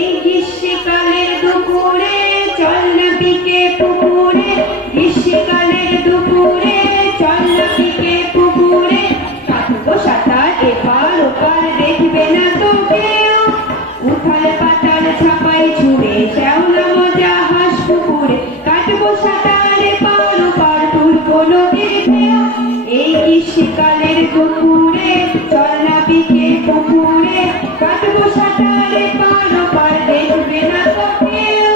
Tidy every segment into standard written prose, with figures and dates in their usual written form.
এই গ্রীষ্মকালের দুপুরে চল না পিকে পুকুরে, গ্রীষ্মকালের দুপুরে চল না পিকে পুকুরে, কাটবো সাঁতার এপার ওপার দেখবে না তো কেউ, উথাল পাতাল ছাপাই ছুঁড়ে শ্যাওলা মজা হাঁস পুকুরে, কাটবো সাঁতার এপার ওপার তুলবো নদীর ঢেউ। এই গ্রীষ্মকালের দুপুরে চল না পিকে পুকুরে, কাটবো সাঁতার এপার ওপার দেখবে না তো কেউ।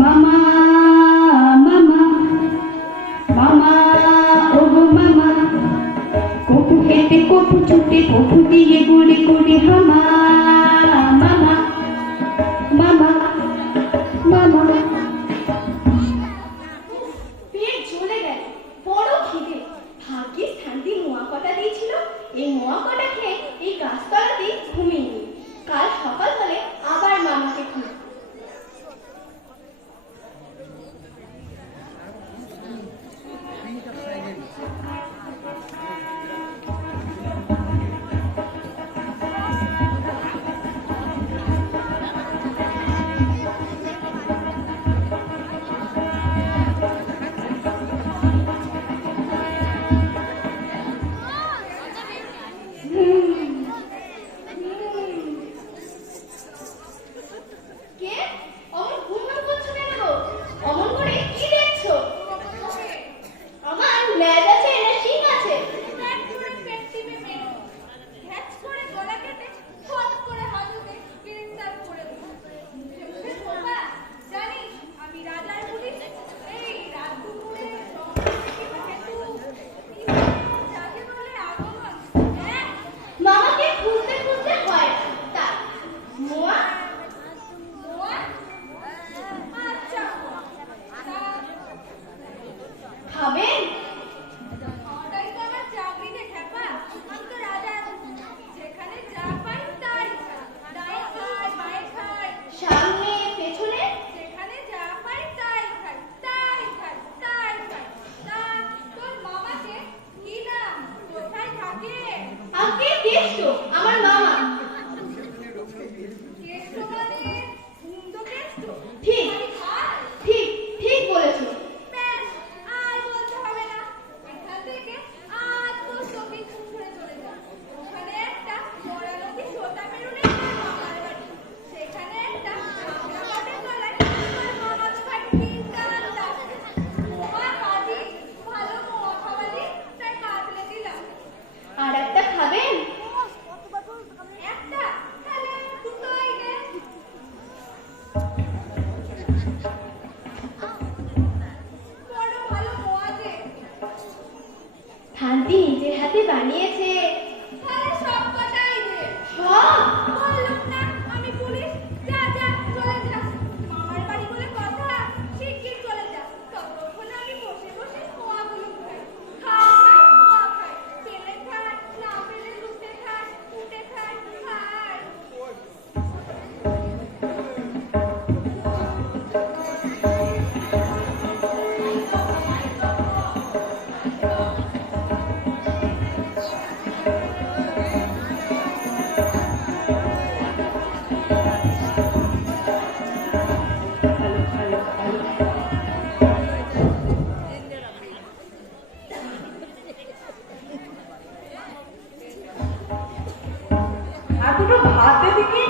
মামা মামা মামা ওগো মামা, কপু খেতে কপু ছুটে কপু দিয়ে গুড়ে গুড়ে হামা মামা মামা মামা। পেট জ্বলে গেল, বড় খিদে। ভাগ্যিস ঠান্ডি মোয়া কটা দিয়েছিল, এই মোয়া কটা খেয়ে এই গাছতলাতেই ঘুমিয়ে নি। কাল সকাল হলে আবার মামাকে খুঁজব। কে অমন ঘুমঘুম করছো কেন গো? অমন করে কি দেখছো? আমার লেজ আছে না শিং আছে? মামাকে খুঁজতে খুঁজতে হয় না। তাই মোয়া খাবেন? সামনে পেছনে আগে কেষ্ট আমার মামা। ঠিক ঠিক ঠিক বলেছো। আর একটা খাবেন? শান্তি নিজের হাতে বানিয়েছে। সব আর দুটো ভাত দে দেখি।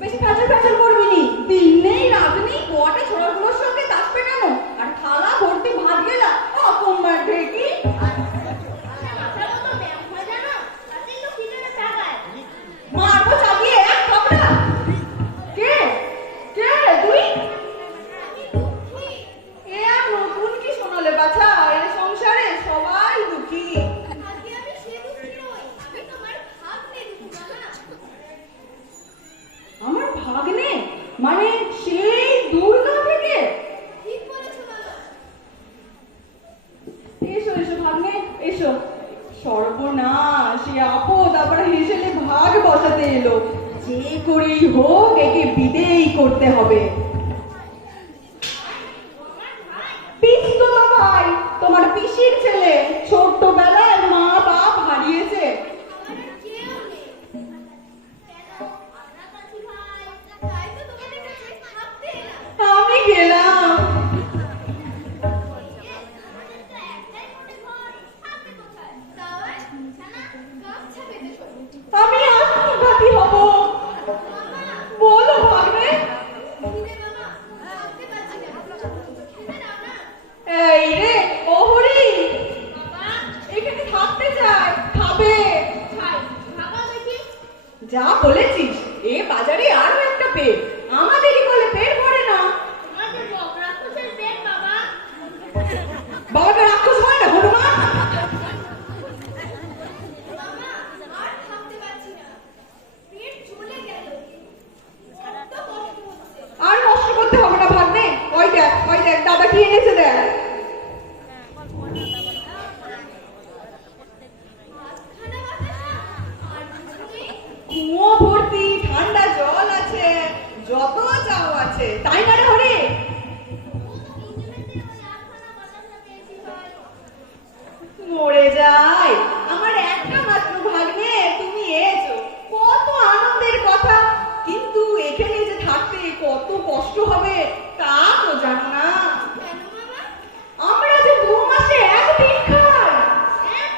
বেশি ফ্যাচল ফ্যাচল করবি নি। দিন নেই রাত নেই গোয়াটে ছোড়াগুলোর সঙ্গে থাকবে কেন? আর থালা ভর্তি ভাত গেলা অপমান ঢেকি। মারবো চাপিয়ে এক কাপড়া। কে কে রে তুই? এ আর নতুন কি শোনালে বাছা? এ সংসারে সবাই দুঃখী। আমার ভাগ্নে মানে সেই দুর্গা থেকে? এসো এসো ভাগ্নে এসো। সর্বনাশ, এ আপদ আবার হেসেলে ভাগ বসাতে এলো। যে করেই হোক একে বিদেয় করতে হবে। পিস্তলা ভাই, তোমার পিসির ছেলে, ছোট্টবেলায় মা বাপ হারিয়েছে। আমি গেলাম। আমি আত্মঘাতী হব। বলো ভাগ্নে। এই রে ওহরি, যা বলেছিস, এ বাজারে আরো একটা পেট, আমাদেরই বলে পেট ভরে না। আমাদের রাক্ষসের পেট বাবা। বাবাকে রাক্ষস হয় না হনুমান। মামা আর থাকতে পারছি না, পেট চলে গেল, বড্ড কষ্ট হচ্ছে। আর কষ্ট করতে হবে না ভাগ্নে, ওই দেখ দাদা কি এনেছে দেখ। হাতখানা বাতাসা আর কিছু নেই। কুয়ো ভর্তি ঠান্ডা জল আছে, যত চাও আছে, তাই না রে হরি? মরে যাই, আমার একটা মাত্র ভাগ্নে, তুমি এসো, কত আনন্দের কথা। কিন্তু এখানে যে থাকতে কত কষ্ট হবে তা তো জানো না। কেন মামা? আমরা যে 2 মাসে একদিন খাই। হ্যাঁ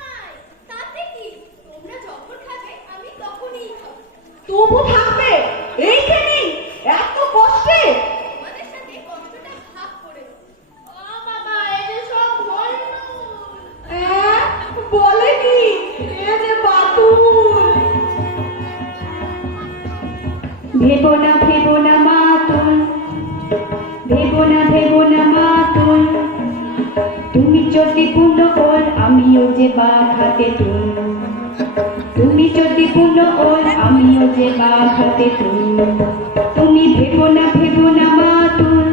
ভাই, তাতে কি? তোমরা যখন খাবে আমি তখনই খাবো। তবু থাকবে এইখানেই এত কষ্টে? আমাদের সাথে কষ্টটা ভাগ করে দাও। ও বাবা, এই যে সব বললুম। বলে কি এ যে বাতুল। ভেবো না মাতুল, ভেবো না মাতুল, তুমি যদি পূর্ণ ওর আমিও যে বাঘাতে তুল, তুমি যদি পূর্ণ ওর আমিও যে বাঘাতে তুল। তুমি ভেবো না মাতুল,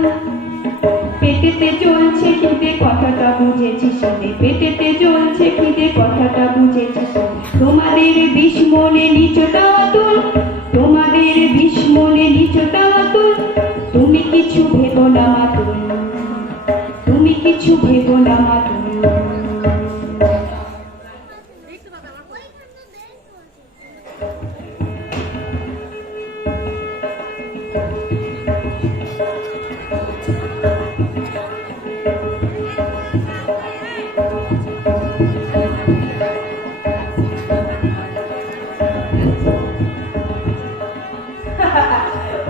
পেটেতে জ্বলছে খিদে কথাটা বুঝেছি শোনে, পেটেতে জ্বলছে খিদে কথাটা বুঝেছি শোনে। তোমাদের বিষ মনে নিচটা অতুল, তোমাদের বিষ মনে নিচটা অতুল, তুমি কিছু ভেবো না মাতুল, তুমি কিছু ভেবো না মাতুল।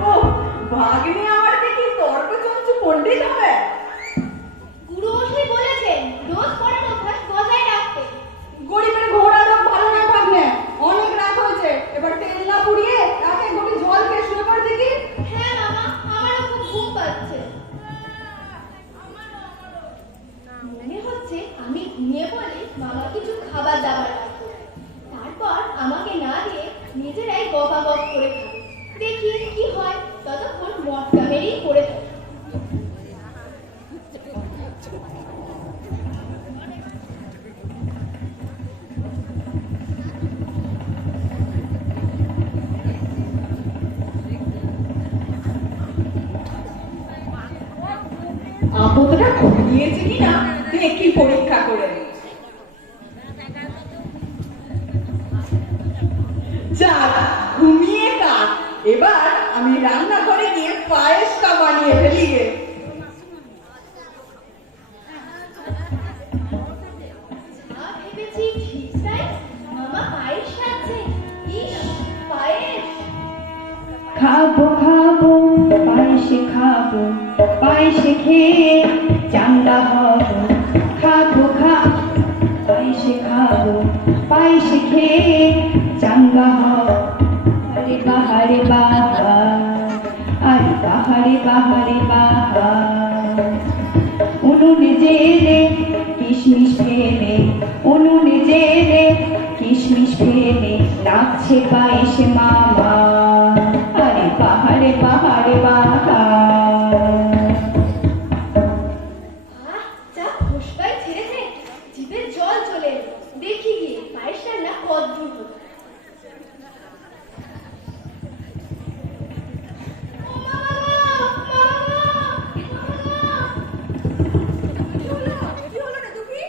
ও ভাগ্নে, আমার দেখি তর্কচঞ্চু পণ্ডিত হবে। গুরু মশাই বলেছেন রোজ পড়ার অভ্যাস বজায় রাখতে। গরিবের ঘোড়া রোগ ভালো না ভাগ্নে, অনেক রাত হয়েছে, এবার তেল না পুড়িয়ে এক ঘটি জল খেয়ে শুয়ে পড় দেখি। হ্যাঁ মামা, আমারও খুব ঘুম পাচ্ছে। মনে হচ্ছে আমি ঘুমিয়ে পড়লে মামা কিছু খাবার দাবার রাখবে, তারপর আমাকে না দিয়ে নিজেরাই গপা গপ করে খাবে। দেখি কি হয়, ততক্ষণ মটকা মেরেই পড়ে থাকে। আপদটা ঘুমিয়েছে কিনা দেখি পরীক্ষা করে। যাক, ঘুমিয়ে কাক, এবার আমি রান্নাঘরে গিয়ে পায়েসটা বানিয়ে ফেলি গে। যা ভেবেছি ঠিক তাই, মামা পায়েস খাচ্ছে। ইস, পায়েস। খাবো পায়েসে খাবো, পায়েসে খেয়ে চাঙ্গা হবো। খাবো পায়েসে খাবো, পায়েসে খেয়ে চাঙ্গা হবো। আরে বাহারে বাহা, আরে বাহারে বাহা। উনুনে জেলে কিশমিশ ফেলে, উনুনে জেলে কিশমিশ ফেলে নাচছে পায়েসে মামা। আরে বাহারে বাহা। আহ, যা খুশবাই ছেড়েছে, জিভে জল চলে এলো। দেখি গিয়ে পায়েস রান্না কদ্দূর হলো। ও মামা! কি হলো রে তুমি?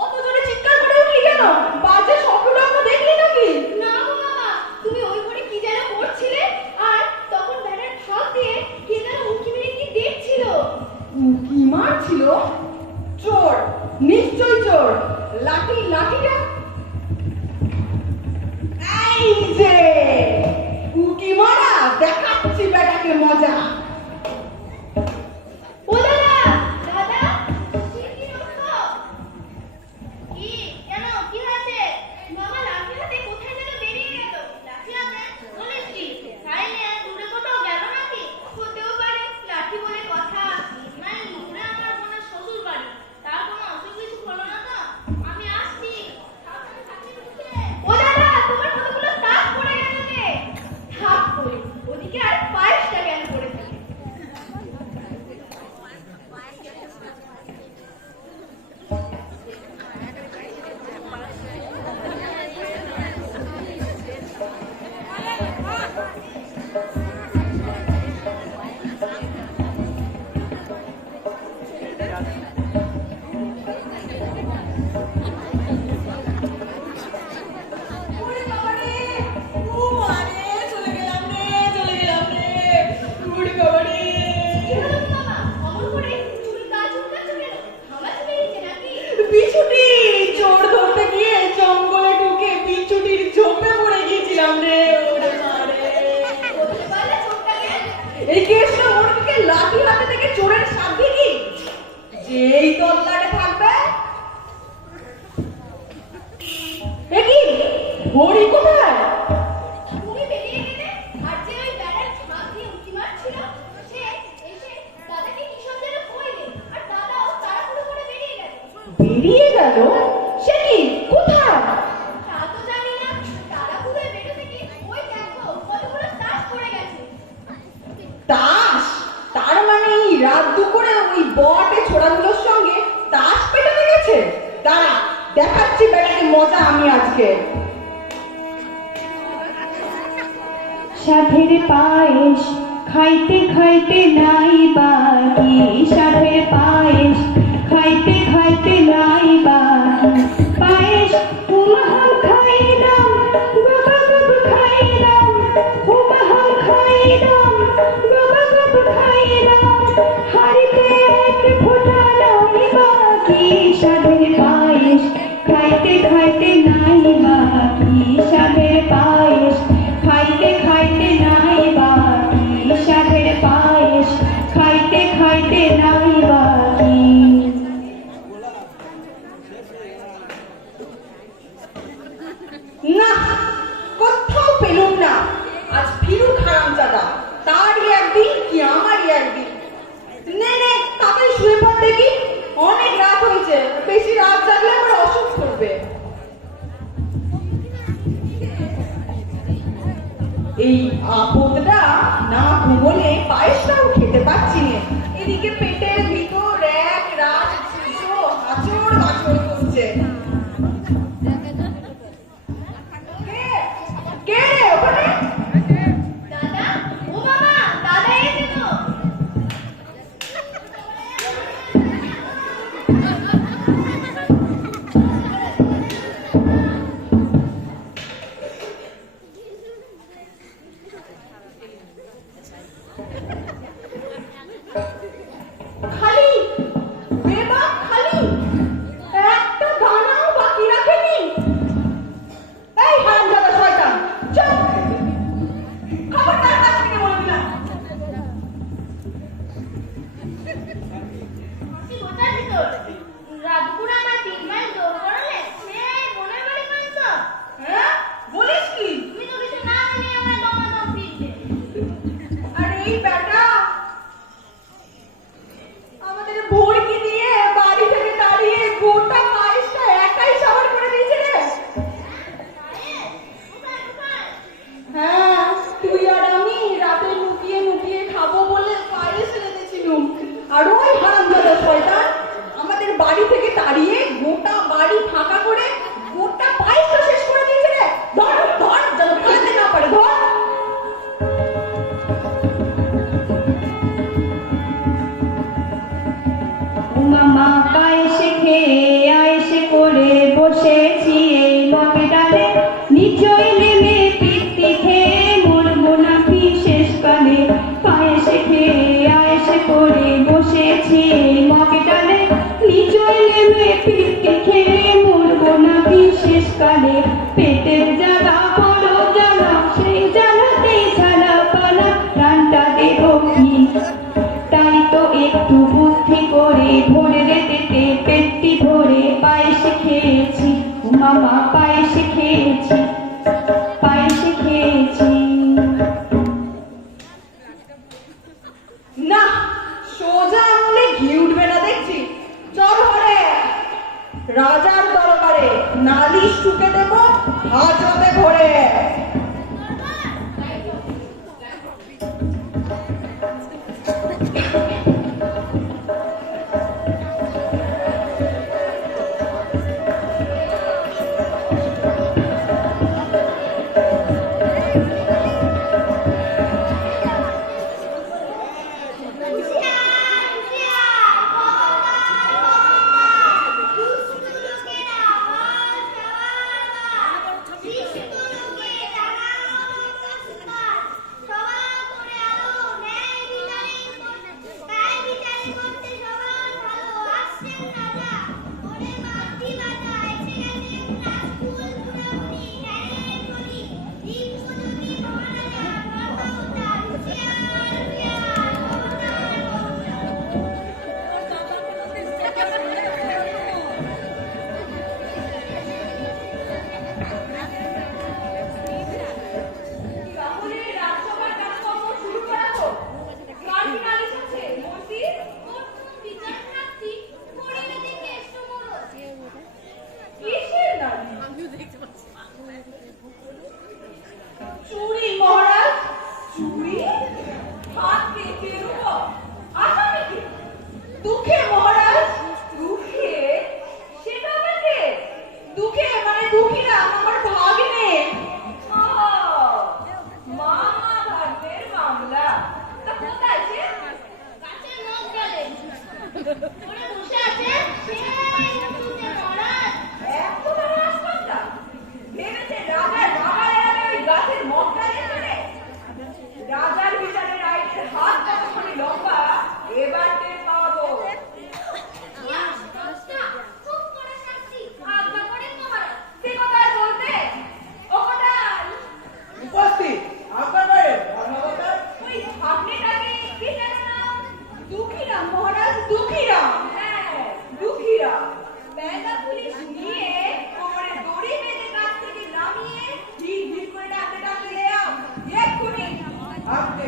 অত জোরে চিৎকার করে উঠলি কেন? বাজে শব্দটা দেখলি নাকি? না গো মামা, তুমি ওই ঘরে কি যেন করছিলে, আর তখন ব্যাটার ঠক দিয়ে কে যেন উঁকি মেরে কি দেখছিল। কি মারছিল? চোর, নিশ্চয় চোর। লাঠিটা এই যে উকি মারা, দেখাচ্ছি বেটাকে মজা। ও দাদা, সে কি অবস্থা? কি কেন, কি হয়েছে? মামা লাঠি হাতে কোথায় যেন লাঠি হাতে থেকে চোরের সাধ্যি কি? যেই তল্লাটে থাকবে দেখি ভরি কোথায়? তুমি বেরিয়ে গেলে আর যে ওই ব্যাটার ঝাঁক দিয়ে উঁকি মারছিল সে এসে দাদাকে কি সব যেন কইলে আর দাদাও তাড়াহুড়ো করে বেরিয়ে গেল। বেরিয়ে গেল? সে কি কোথায়? তা তো জানি না, তাড়াহুড়োয় বেরোতে গিয়ে ওই দেখো কতগুলো তাস পড়ে গেছে। তাস? তার মানে এই রাত দুপুরে ওই বটে ছোড়াগুলোর সঙ্গে তাস পেটাতে গেছে? দাঁড়া, দেখাচ্ছি বেটাকে মজা আমি আজকে। সাধের পায়েস খাইতে খাইতে নাই বাকি, সাধের পায়েস খাইতে খাইতে নাই বাকি। পায়েস হুমহাম খাইলাম, গবাগব খাইলাম, হুমহাম খাইলাম, গবাগব খাইলাম। হাড়িতে এক ফোঁটা নাই বাকি, সাধের পায়েস খাইতে খাইতে নাই বাকি, সাধের পায়েস খাইতে খাইতে নাই বাকি, সাধের পায়েস খাইতে খাইতে নাই বাকি। না, কোথাও পেলুম না। আজ ফিরুক হারামজাদা, তারই একদিন কি আমারই একদিন। নে নে, তাড়াতাড়ি শুয়ে পড় দেখি, অনেক রাত হয়েছে, বেশি রাত জাগলে আমার অসুখ করবে। এই আপদটা না ঘুমোলে পায়েসটাও খেতে পাচ্ছি না। এদিকে পেটের ভিতর এক রাত আচর বাচর করছে। কে রে ওখানে? দাদা, ও মামা, দাদা এসে তো। খালি বেবাক খালি, একটা দানাও বাকি রাখেনি। এই হারামজাদা শয়তান, চুপ! খবরদার কাছ থেকে বলবি না। কি গোটার ভিতর রাতপুরা আমার 3 মাইল দৌড় করালে সে মনের বাড়ি পাইছ। হ্যাঁ, বলিস কি? তুমি তো কিছু না জানি আমার দমাদম ফিরবে। আর এই বেটা আমাদের ভড়কি দিয়ে বাড়ি থেকে দাঁড়িয়ে গোটা পায়েসটা একাই সাবার করে দিয়েছে রে। হ্যাঁ, তুই আর আমি রাতে লুকিয়ে লুকিয়ে খাবো বলে পায়েস রেঁধেছিলুম, আর ওই হারামজাদা শয়তান আমাদের বাড়ি থেকে তাড়িয়ে গোটা বাড়ি ফাঁকা করে গোটা পায়েসটা শেষ করে দিয়েছে রে। ধর ধর, যেন খেতে না পারে, ধর। ও মামা পায়েসে খেয়ে আয়েসে করে বসেছি এই মগে ডালে, নিচই নেমে পিত্তি খেয়ে মরবো নাকি শেষকালে। পায়েসে খেয়ে আয়েসে করে বসেছি এই মগে ডালে, নিচই নেমে পিত্তি খেয়ে মরবো নাকি শেষকালে। পেটের জ্বালা বড় জ্বালা, সেই জ্বালাতেই ঝালা পালা, প্রাণটা দেব কি? তাই তো একটু বুদ্ধি করে ভোরে রেতেতে পেটটি ভরে পায়েস খেয়েছি। ও মামা পায়েস খেয়েছি, পায়েস খেয়েছি। না, সোজা আঙুলে ঘি উঠবে না দেখছি। চল ঘরে, রাজার দরবারে নালিশ ঠুকে দেব হাজতে ভরে। দুঃখে মহারাজ। দুঃখে? সেটা আবার কে? দুঃখে মানে দুঃখীরাম, আমার ভাগ্নে। মামা ভাগ্নের মামলা। তা কোথায় সে? গাছের মধ্যে ওরে বসে আছে সেই উঁচুতে মহারাজ। এত বড় হাসপাতাল? ভেবেছে রাজার রাগালে আমি ওই গাছের মগডালে চড়ে? রাজার বিচারের আইনের হাত যতখানি লম্বা, এবার টের পাবো। খুব করে শাস্তি আজ্ঞা করেন মহারাজ। সে কথা আর বলতে? ও কোথায়? উপস্থিত আপনার ধর্মবতার ওই ভাগ্নেটাকে কি যেন নাম? দুঃখীরাম মহারাজ, দুঃখীরাম। হ্যাঁ, দুঃখীরাম। বেলা পুলিশ নিয়ে কোমরে দড়ি বেঁধে গাছ থেকে নামিয়ে ভিড় ভিড় করে ডাকতে ডাকতে এলাম। এক্ষুনি। আপনি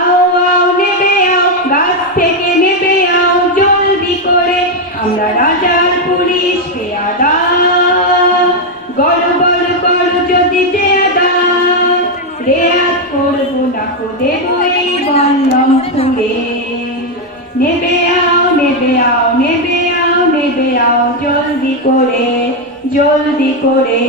আও আও নেবে আও, গাছ থেকে নেবে আও জলদি করে, আমরা রাজার পুলিশ পেয়াদা, গড় গড় গড় যদি চেয়াদা, রেয়াত করবো না কো দেবো এই বল্লম ফুলে, নেবে আও নেবে আও নেবে আও নেবে আও জলদি করে জলদি করে।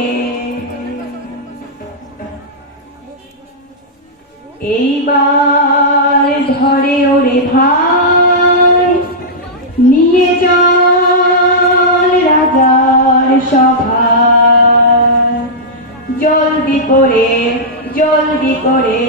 এইবার ধরে ওরে ভাই, নিয়ে চল রাজার সভায়, জলদি করে জলদি করে।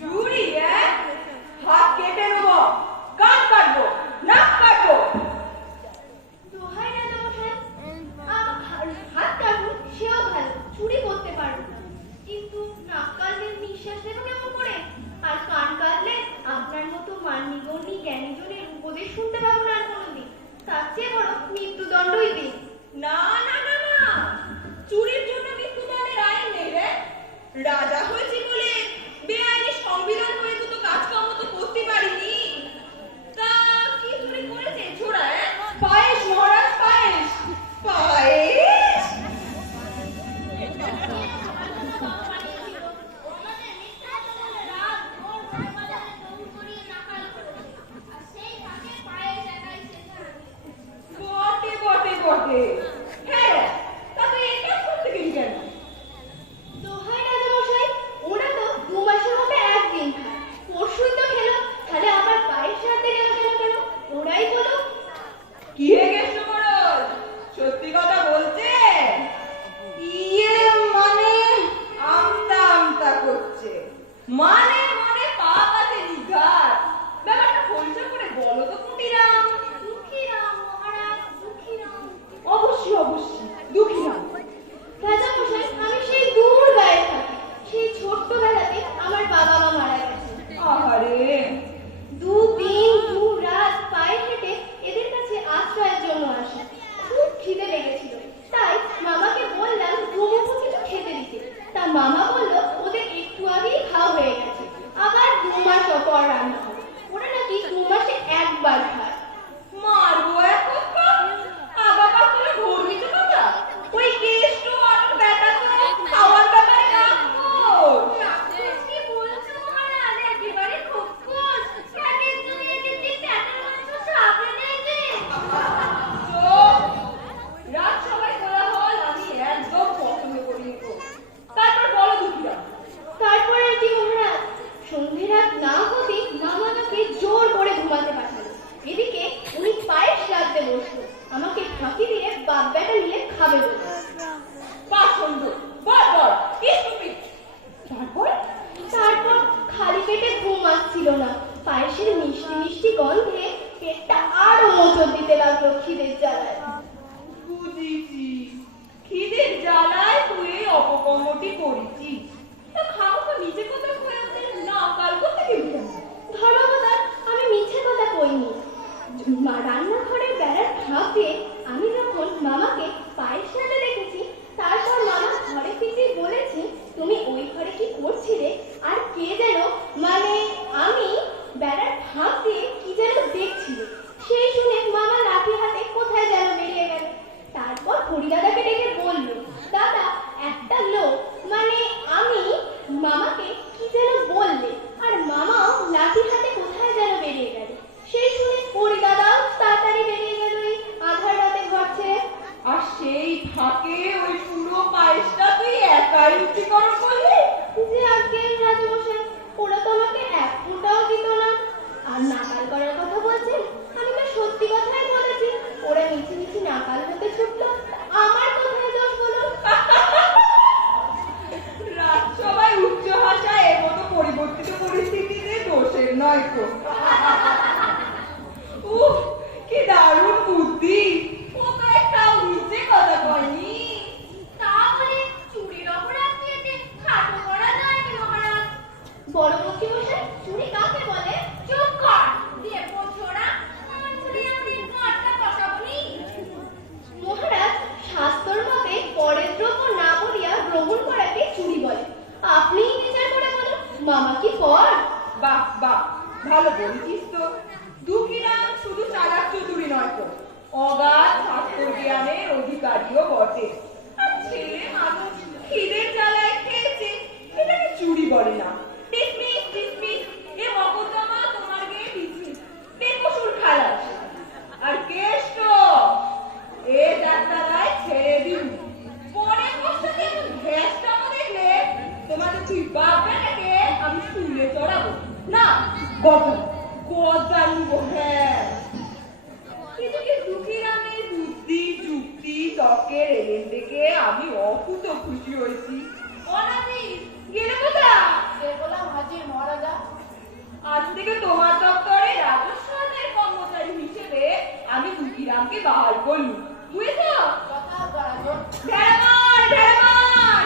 চুরি? হাত কেটে নেবো, কান কাটবো, নাক কাটবো। দোহাই রাজা মশাই, হাত কাটুন সেও ভালো, চুরি করতে পারবো না, কিন্তু নাক কাটলে নিঃশ্বাস নেবো কেমন করে? আর কান কাটলে আপনার মতো মান্যগণ্যি জ্ঞানীজনের উপদেশ শুনতে পাবো না আর কোনোদিন। তার চেয়ে বড় মৃত্যুদণ্ডই দিন। না না না না, চুরির জন্য মৃত্যুদণ্ডের আইন নেই রে। রাজা হয়েছি বলে বেআইনি সংবিধান হয়ে তো কাজকর্ম তো করতে পারিনি। তা কি চুরি করেছে ছোড়া? পায়েস মহারাজ, পায়েস। পায়েস? বটে বটে বটে। হ্যাঁ, তা তুই এটা করতে গেলি কেন? দোহাই রাজা মশাই, মামা কি পর? বাহ বাহ, ভালো বলেছিস তো। দুঃখীরাম শুধু চালাক চতুরী নয় তো, অগাধ শাস্ত্র জ্ঞানের অধিকারীও বটে। আর ছেলে মানুষ খিদের জ্বালায় খেয়েছে, এটাকে চুরি বলে না। ডিসমিস ডিসমিস, এ মকদ্দমা তোমার গিয়ে ডিসমিস, বেকসুর খালাস। আর কেষ্ট, এ যাত্রায় ছেড়ে দিন। পরে কষ্টকে এমন ভ্যাসটাও দেখলে তোমাদের তুই বাপ বেটাকে আমি শুলে চড়াবো না, গদা নিব। হ্যাঁ, কিন্তু কি দুঃখীরামের বুদ্ধি যুক্তি তর্কের এলেন দেখে আমি অকুত খুশি হয়েছি। অনামি গেলে কোথা? বললাম হাজির মহারাজা। আজ থেকে তোমার দপ্তরে রাজস্ব আদায়ের কর্মচারী হিসেবে আমি দুঃখীরামকে বাহাল করলুম, বুঝেছ? ভেড়ামার ভেড়ামার।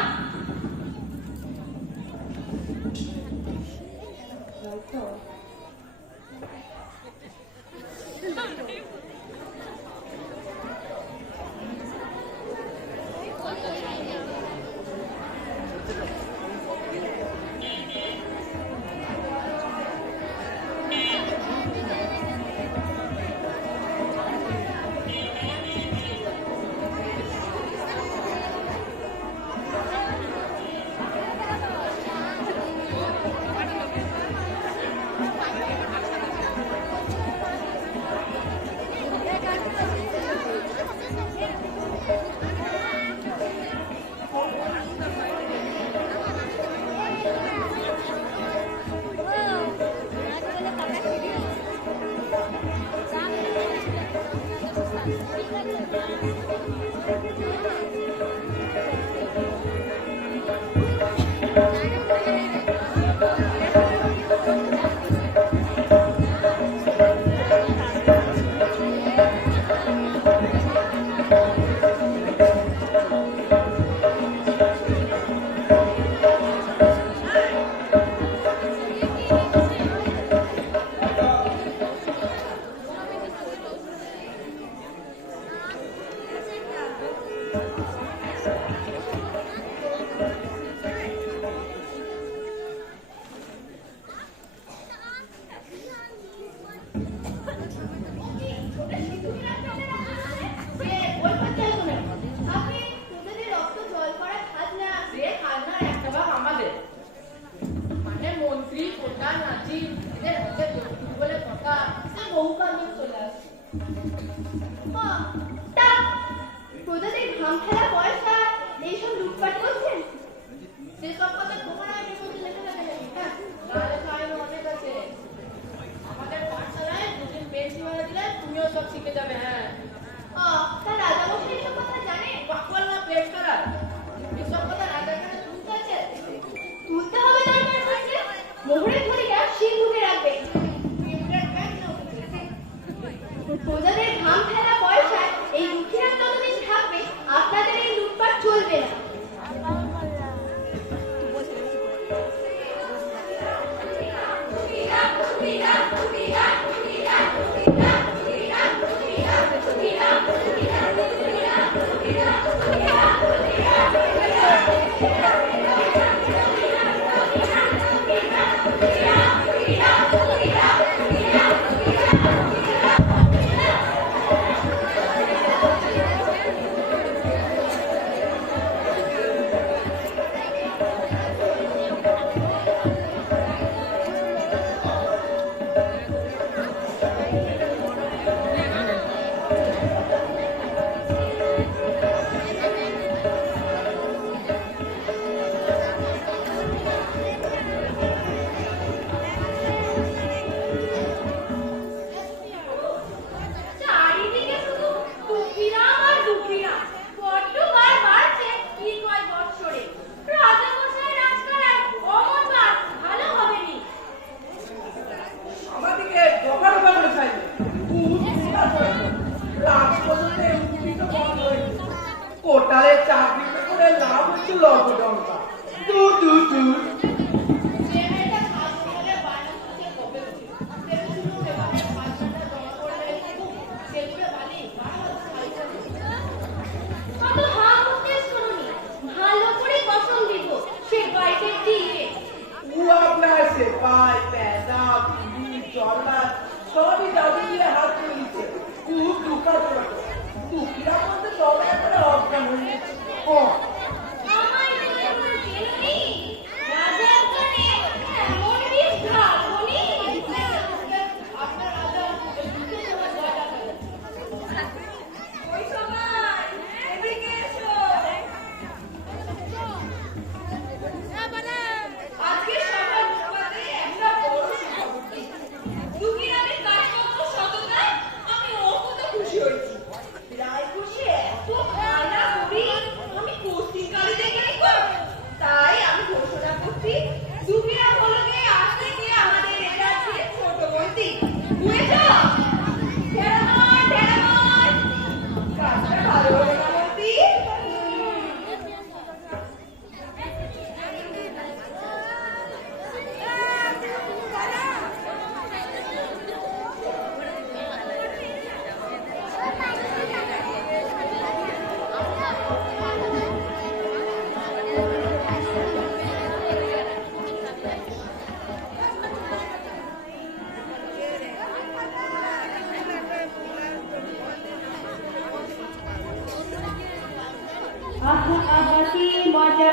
প্রজাদের ঘাম ফেলা পয়সা এইসব লুটপাট করছেন, সেসব কথা তোমার আগে বলতে লেখা থাকে নাকি? হ্যাঁ, নাহলে আইন অনেক আছে। আমাদের পাঠশালায় দুদিন পেন্সি মারা দিলে তুমিও সব শিখে যাবে। হ্যাঁ, তা রাজা মশাই এসব কথা জানে? বাকওয়াল না পেট খারাপ, এসব কথা রাজার কাছে তুলতে আছে। তুলতে হবে দরকার হয়েছে, মোহরের ধরিয়া শির মুখে রাখবে। প্রজাদের ঘাম ফেলা পয়সায় এই দুঃখীরা যতদিন থাকবে আপনাদের এই লুটপাট চলবে না। কোটালে চাকরিতে করে লাভ হচ্ছে লকডাউনটা। দূর দূর দূর। ভালো করে কসম দিব সে গাইতে দিবে। ও আপনার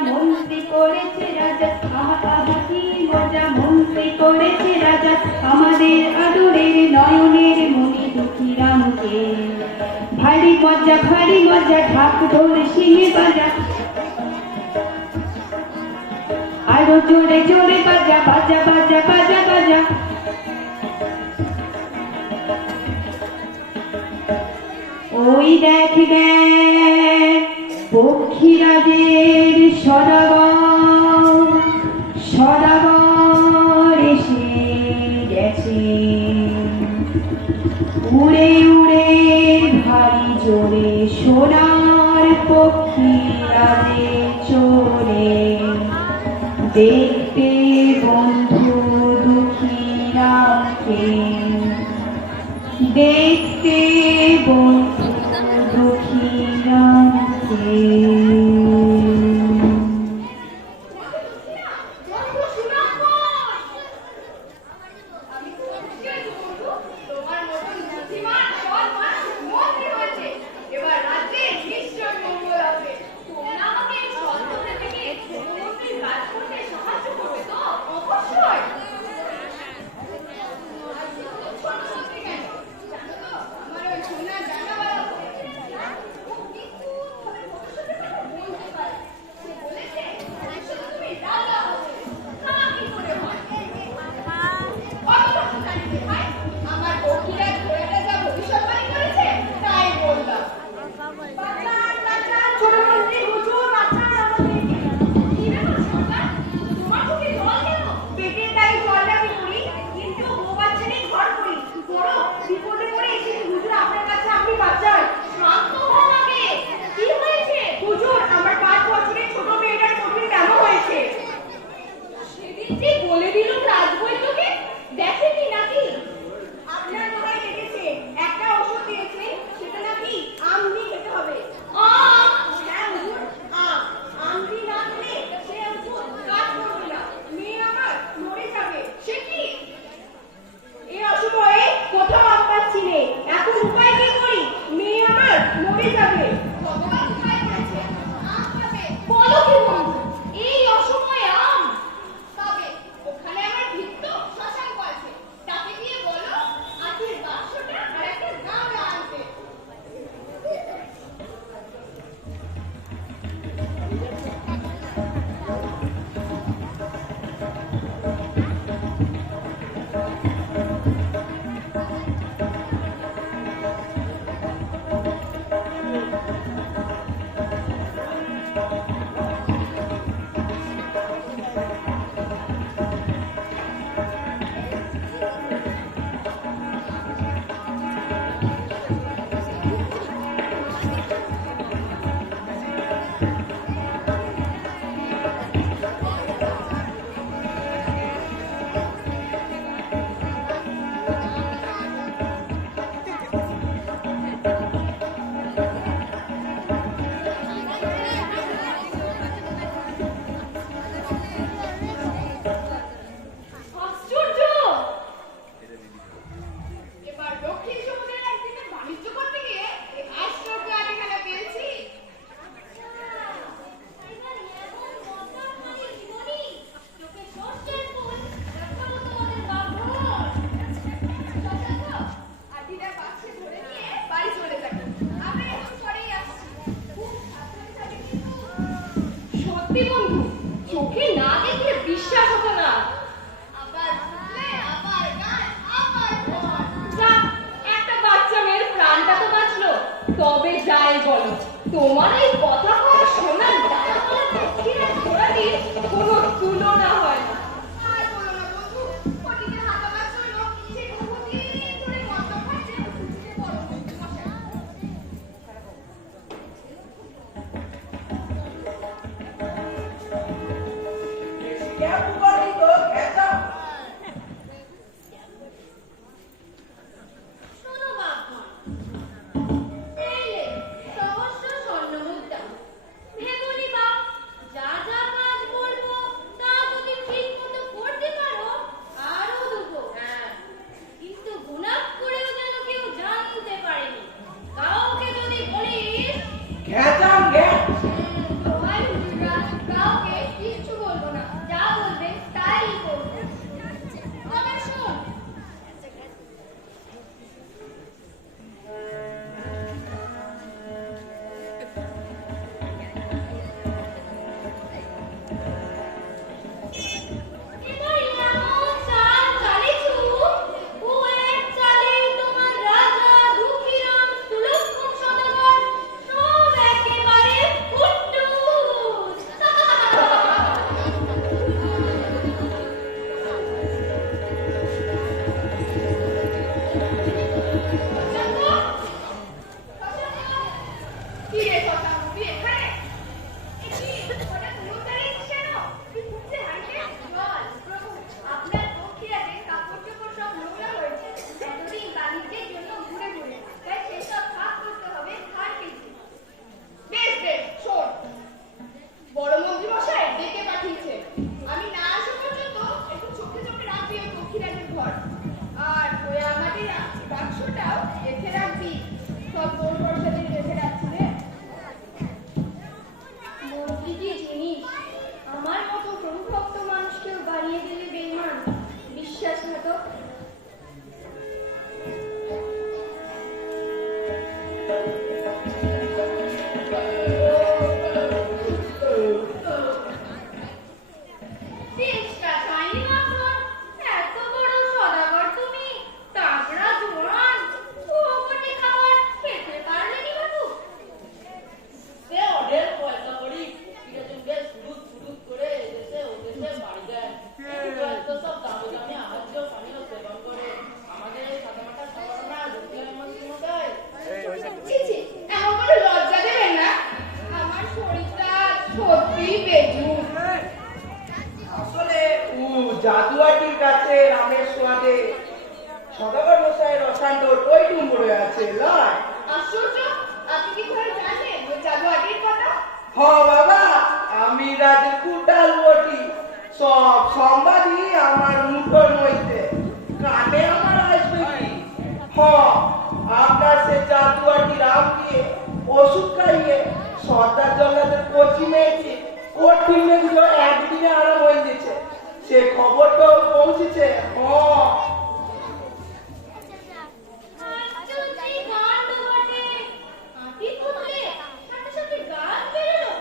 মন্ত্রী করেছে রাজা, আহা আহা কি মজা মন্ত্রী করেছে রাজা, আমাদের আদরের নয়নের মনি দুঃখী রামকে। ভারী মজা ঢাক ঢোল শিঙে বাজা, আরো জোরে জোরে বাজা বাজা বাজা বাজা বাজা। ওই দেখ দেখ পক্ষীরাজের সদাগর এসে গেছে, উড়ে উড়ে ভারী জোরে সোনার পক্ষীরাজে চলে। দেখতে বন্ধু দুঃখী রামকে, দেখতে বন্ধু দুঃখী রামকে। তোমার মতন বুদ্ধিমান সৎ মানুষ মন্ত্রী হয়েছে, এবার রাজ্যে নিশ্চয় মঙ্গল হবে। তোমরা আমাকে এই সৎপথে থেকে মন্ত্রীর কাজ করতে সাহায্য করবে তো? অবশ্যই। ছোট মন্ত্রী কেন জানো তো, আমার ওই সোনা জানাওয়ালা ও কিন্তু তবে ভবিষ্যতে কথা বলতে পারে। সে বলেছে ভবিষ্যতে তুমি রাজা হবে। তা কি করে হয়? অত কথা জানিতে ভাই, আমার পক্ষীরা ঘোড়াটা যা ভবিষ্যৎবাণী করেছে তাই বললাম। ছোট মন্ত্রী হুজুর বাঁচান আমাকে। কি ব্যাপার সরকার, তোমার চোখে জল কেন? পেটের তাই জল আমি করি, কিন্তু ও বাচ্চা নেই ঘর করি। বড় বিপদে পড়ে এসেছি হুজুর আপনার কাছে, আপনি বাঁচান। শান্ত হও আগে, কি হয়েছে? হুজুর আমার 5 বছরের ছোট মেয়েটার কঠিন কেন হয়েছে? সেদিন যে বলে দিল রাজবৈদ্যকে, দেখেনি নাকি? আপনার মনে দেখেছে, একটা ওষুধ দিয়েছে, সেটা নাকি আম দিয়ে খেতে হবে। আম? হ্যাঁ হুজুর, আম দিয়ে না খেলে সে ওষুধ কাজ করবে না, মেয়ে আমার মরে যাবে। সে কি? এই অসময়ে কোথাও আম পাচ্ছি নে, এখন উপায় কি করি? মেয়ে আমার মরে যাবে। ভগবান উপায় করেছে, আম খাবে। বলো কি বন্ধু, এই অসময়ে আম? তবে ওখানে আমার ভিত্ত শশাঙ্ক আছে, তাকে গিয়ে বলো আজকের বাক্সটা আর একটা গামলা আনতে। আশ্চর্য! এবার দক্ষিণ সমুদ্রের একদিকে বাণিজ্য করতে গিয়ে এই আশ্চর্য আটিখানা পেয়েছি। আটিটা বাক্সে ধরে নিয়ে বাড়ি চলে যাবে, আমি এখন পরেই আসছি। খুব সাবধানে যাবে কিন্তু। সত্যি বন্ধু, চোখে না দেখলে বিশ্বাস হতো না। আবার ঘুরলে, আবার গান, আবার ঘর। যা, একটা বাচ্চা মেয়ের প্রাণটা তো বাঁচলো। তবে যাই বলো, তোমার এই কথা কওয়া সোনার ডানাওয়ালা পক্ষীরা ঘোড়াটির কোনো তুলনা হয় না। আর বলো না বন্ধু, ওদিকে হাতাবার জন্য সে বহুদিন ধরে মদ্য খাচ্ছে, উঠে বড় মশা। क्या पुकारी तो ऐसा শোনো বাবা, এই লে, সহস্র স্বর্ণমুদ্রা। ভেবনি বা, যা যা কাজ বলবো তা যদি ঠিক মতো করতে পারো আরো দেবো। কিন্তু গুনাহ করেও যেন কেউ জানতে পারেনি। কাউকে যদি বলিস खेचांगे দোহাই হুজুররা, কাউকে সত্যি বেজুর। আসলে জাদুয়াটির কাছে রামের সোয়াদে সদাগর মশাইয়ের অশান্ত টই টুম্বরে আছে লয়। আশ্চর্য, আপনি কি করে জানেন ওই জাদুয়াটির কথা? হ বাবা, আমি রাজের কুটাল বটি, সব সম্বাদই আমার মুঠোর মধ্যে, কানে আমার আসবে কি? হ, আপনার সে জাদুয়াটি রাম দিয়ে ওষুধ খাইয়ে সর্দার জঙ্গাদের কচি মেয়েছে কঠিন মেয়েগুলো একদিনে আরাম হয়ে গেছে, সে খবরটাও পৌঁছেছে। হ আশ্চর্য কাণ্ড বটে। আঁটি ফুটলে সাথে সাথে গাছ বেরোলো,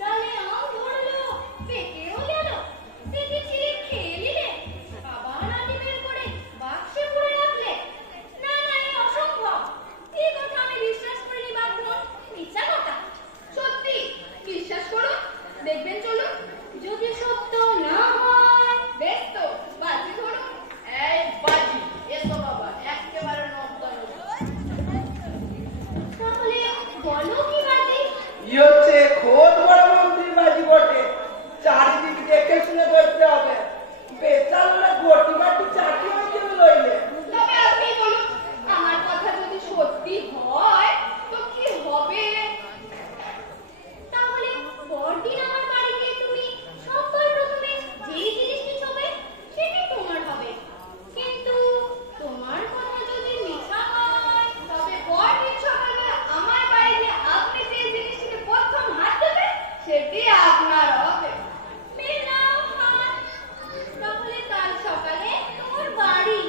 ডালে আম ধরলো, পেকেও গেল, পেকে ছিঁড়ে খেয়ে নিলে, আবার আঁটি বের করে বাক্সে পুরে রাখলে। না না, এ অসম্ভব। এই কথা আমি বিশ্বাস করিনি বাপন, মিথ্যা কথা। সত্যি বিশ্বাস করুন, দেখবেন চলুন। যদি সত্য না হয়, বেশ তো, বাজি ধরুন। এই বাজি, এসো বাবা, একেবারে নব্দন। তাহলে বলো কি বাজি? ই হচ্ছে খোদ বড় মন্ত্রীর বাজি বটে, চারিদিক দেখে শুনে ধরতে হবে, বেচারা গটি মাটি চাকরি হয়ে যাবে লইলে। তবে আপনি বলুন, আমার কথা যদি সত্যি হয় তো কি হবে? তাহলে পরদিন আমার বাড়িতে তুমি সবার প্রথমে যেই জিনিসটি ছবে সেটি তোমার হবে। কিন্তু তোমার কথা যদি মিথ্যা হয় তবে পরদিন সকালে আমার বাড়িতে আপনি যে জিনিসটিকে প্রথম হাত দেবেন সেটি আপনার হবে। পেলাম হাত। তাহলে কাল সকালে তোমার বাড়ি।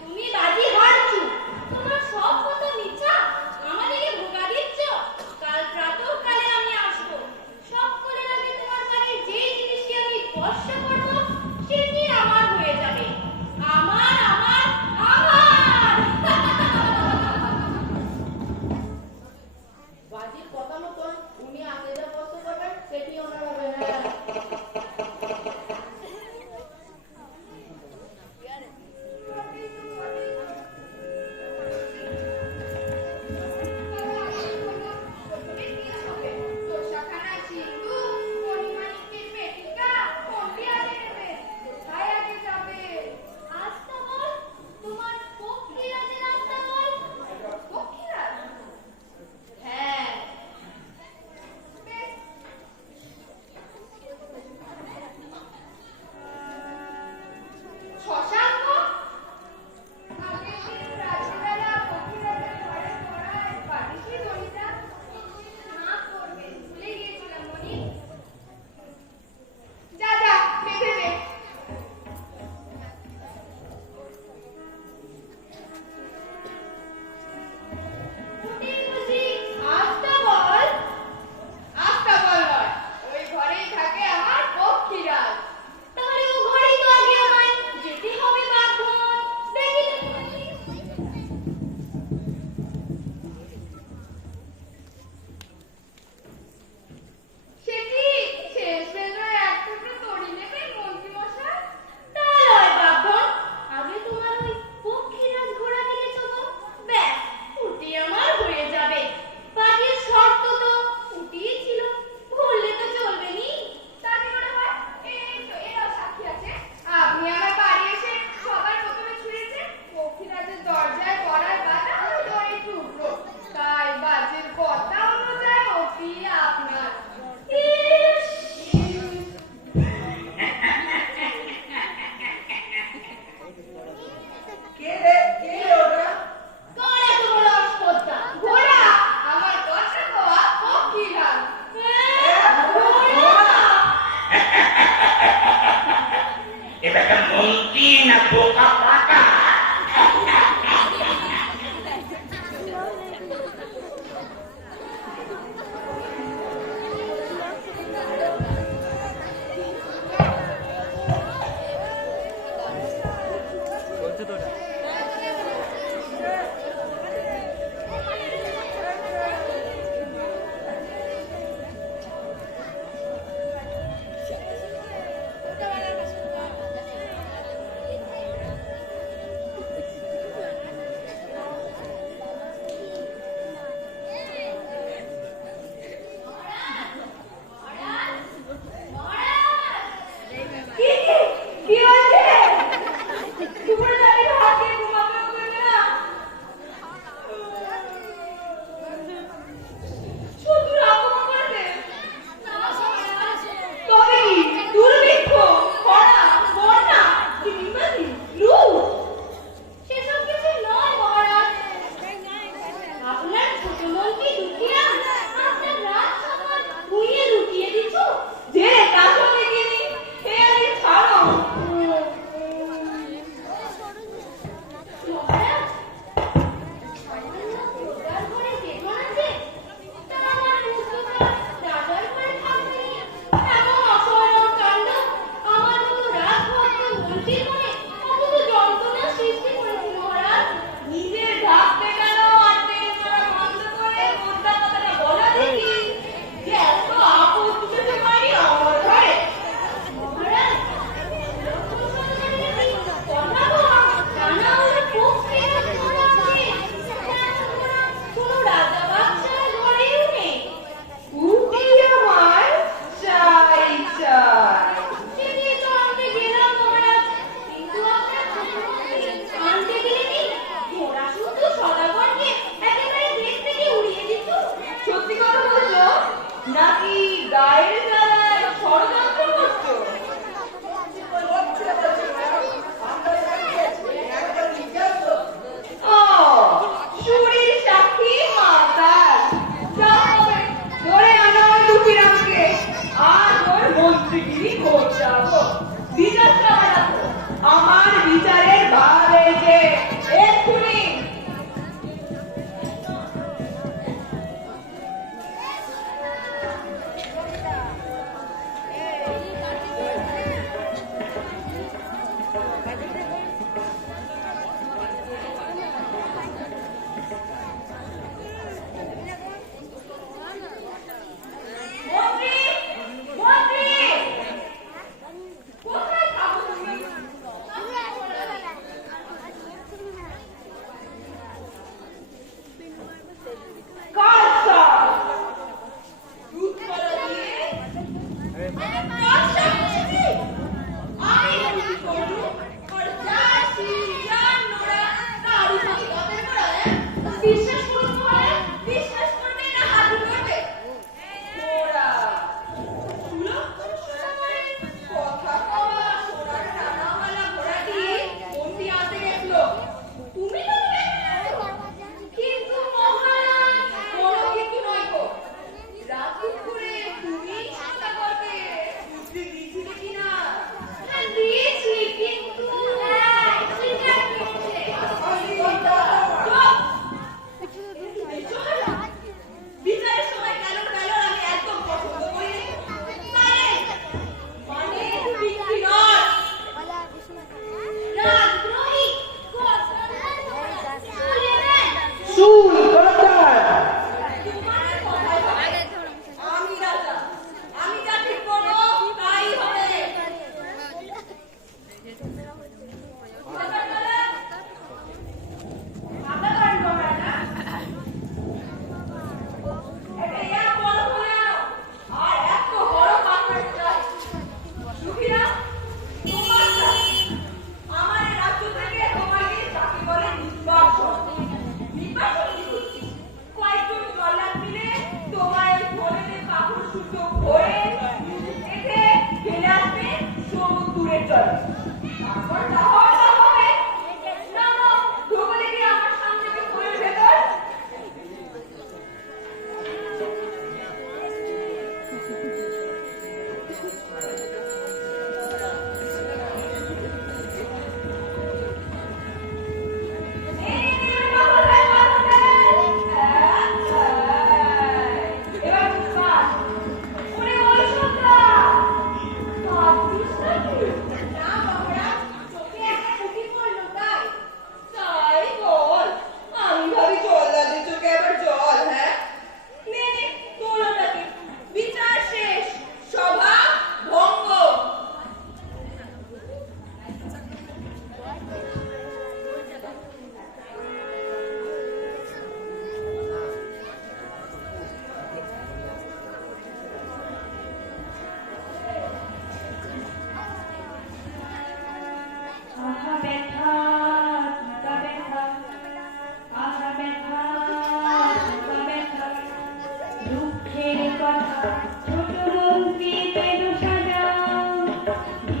তুমি বাজি হারছো, তোমার সব কথা মিথ্যা, আমাদেরকে ধোঁকা দিচ্ছ। কাল প্রাতঃকালে আমি আসবো, সকলের আগে তোমার বাড়ির যেই জিনিসটি আমি স্পর্শ করবো সেটি আমার হয়ে যাবে। আমার আমার আমার বাজির কথা মতন উনি আগে যা স্পর্শ করবেন সেটি ওনার হবে। হ্যাঁ, প্রথমে কি হবে? তোষাখানা সিন্ধু, মণিমাণিক্যের পেটিকা, কোনটি আছে বোকা পাকা। কি কি হয়েছে? দুপুরে দাঁড়িয়ে হাত দিয়ে ঘুমাতে হবে না। শুধু আক্রমণ করেছে। তবে কি দুর্ভিক্ষ, খরা, বন্যা, কি বিমারি, লুট? সেসব কিছু নয় মহারাজ। আপনার ছোট মন্ত্রী দুখিয়া আপনার রাত সকাল ভুইয়ে লুটিয়ে দিচ্ছ। যে কাজও দেখিনি সে আগে ছাড়ো। মহারাজ, সামান্য প্রজার ঘরে বেতন আছে, তা আমার মুদ্রটা রাজার ঘরে থাকবে। এমন অসহায় কাণ্ড আমার মতো রাজভক্ত মন্ত্রীর ঘরে কত যন্ত্রণা সৃষ্টি করেছে মহারাজ। নিজের ঢাকতে গেল আর তেল মারা বন্ধ করে মোদ্দা কথাটা বলো দেখি যে এত আপদ তুলেছে বাড়ি আমার ঘরে। মহারাজ, কথা বল, নানা ওরা পক্ষে কোনো রাজা বাদশার ঘরেও নেই। উঠি আমার চাই চাই। সেদিন তো আনতে গেলাম মহারাজ, কিন্তু আপনার ছোট মন্ত্রী আনতে দিলেনি। ওরা শুধু সদাগরকে একেবারে দেশ থেকে উড়িয়ে দিত। সত্যি কথা বলছো নাকি গায়ের জ্বালায় ষড়যন্ত্র করছো? ও সুরির সাক্ষী মাতাল। যাও তবে, ধরে আনো ওই দুঃখীরামকে। আজ ওর মন্ত্রীগিরি করতে যাবো। বিচারটা বাড়াবো। আমার বিচারের ভার হয়েছে এক্ষুনি। মন্ত্রী, মন্ত্রী, কোথায় থাকো তুমি? কাজ সার। দুধ কলা দিয়ে বিশ্বাস করুন মহারাজ, বিশ্বাস করবে না হাত ধরবে। ওরা সুলক্ষণ সময় কথা কওয়া সোনার ডানাওয়ালা ঘোড়াটি মন্ত্রী আনতে গেছিল। তুমি তো কিন্তু মহারাজ বড় কিন্তু নয় গো। রাত দুপুরে তুমি চিন্তা করবে বুদ্ধি দিয়েছিলে কিনা? হ্যাঁ দিয়েছি, কিন্তু বিচার করছে। বিচারের সময় কেন আমি একদম পছন্দ করি মানে বিক্রি নয়, রাজদ্রোহী। শুন দরকার। আমি রাজা, আমি যা ঠিক করবো তাই হবে। আপনার বাড়ি কমায় না? এটা এক বড় করে আনো, আর এত বড় পাথর চাই। সুখীরা, তোমার চাই। আমার এই রাজ্য থেকে তোমাকে যাকে বলে নির্বাসন। নির্বাসন দিচ্ছি। কয়েকজন জল্লাদ মিলে তোমায় ধরে কাপড় সুতো ভরে রেখে ফেলে আসবে সমুদ্রের জলে। তারপর যা হয় তা হবে। না না, ঢোকো দেখি আমার সামনে ঘরের ভেতর।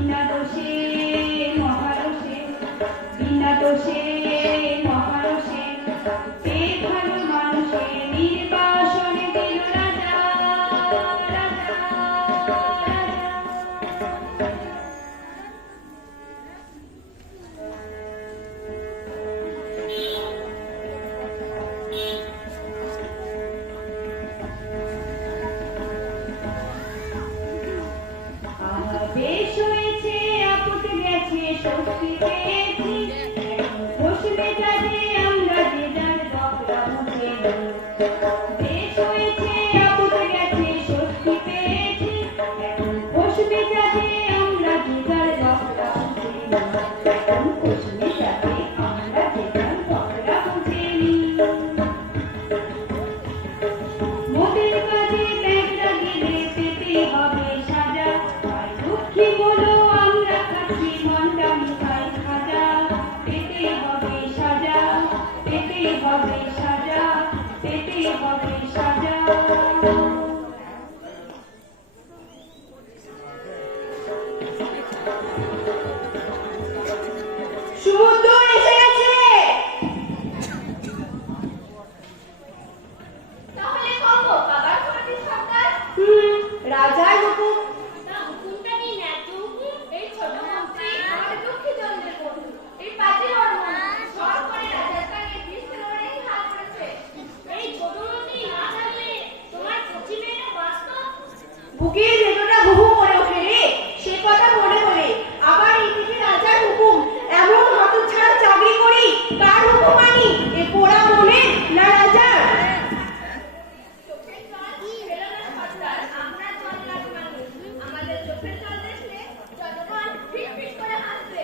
বিনা দোষে মহারসে, বিনা দোষে মহারসে, এ ভালো মানুষে নির্বাসনে দিল রাজা, রাজা, রাজা। বেশ হয়েছে আপদ গেছে স্বস্তি পেয়েছি, বসবে কাজে আমরা যে যার বকরা বুঝে। বেশ হয়েছে আপদ গেছে স্বস্তি পেয়েছি, বসবে কাজে আমরা যে যার বকরা বুঝে। এখন বসবে কাজে আমরা যে যার বকরা বুঝে। মোদের কাজে ব্যাগরা গেলে পেতে হবে সাজা, দুঃখী বলো আমরা খাচ্ছি মনটা মিঠাই খাজা, পেতে হবে সাজা, পেতে হবে সাজা, পেতে হবে সাজা। সমুদ্র এসে গেছে। তাহলে কব বাবার ঘরের সরকার রাজার হুকুম। তা হুকুমটা কি ন্যায্য হুকুম? এই ছোট মন্ত্রী আমাদের দুঃখী জনদের বন্ধু, এই পাজি সব করে রাজার কানে বিস্তরে হাত করেছে। এই ছোট মন্ত্রী না থাকলে তোমার কচি মেয়েরা বাঁচত? বুকের ভেতরটা বহু মনে ওঠে রে, সে কথা মনে পড়ে। আবার এইদিকে রাজার হুকুম, এমন হতচ্ছাড়া চাকরি করি, কার হুকুম মানি? এ পোড়া মনে না রাজার? চোখের জল ফেরানোর সর্দার আমরা জল্লাদ মানুষ, আমাদের চোখের জল দেখলে জনগণ ফিট ফিট করে হাসবে।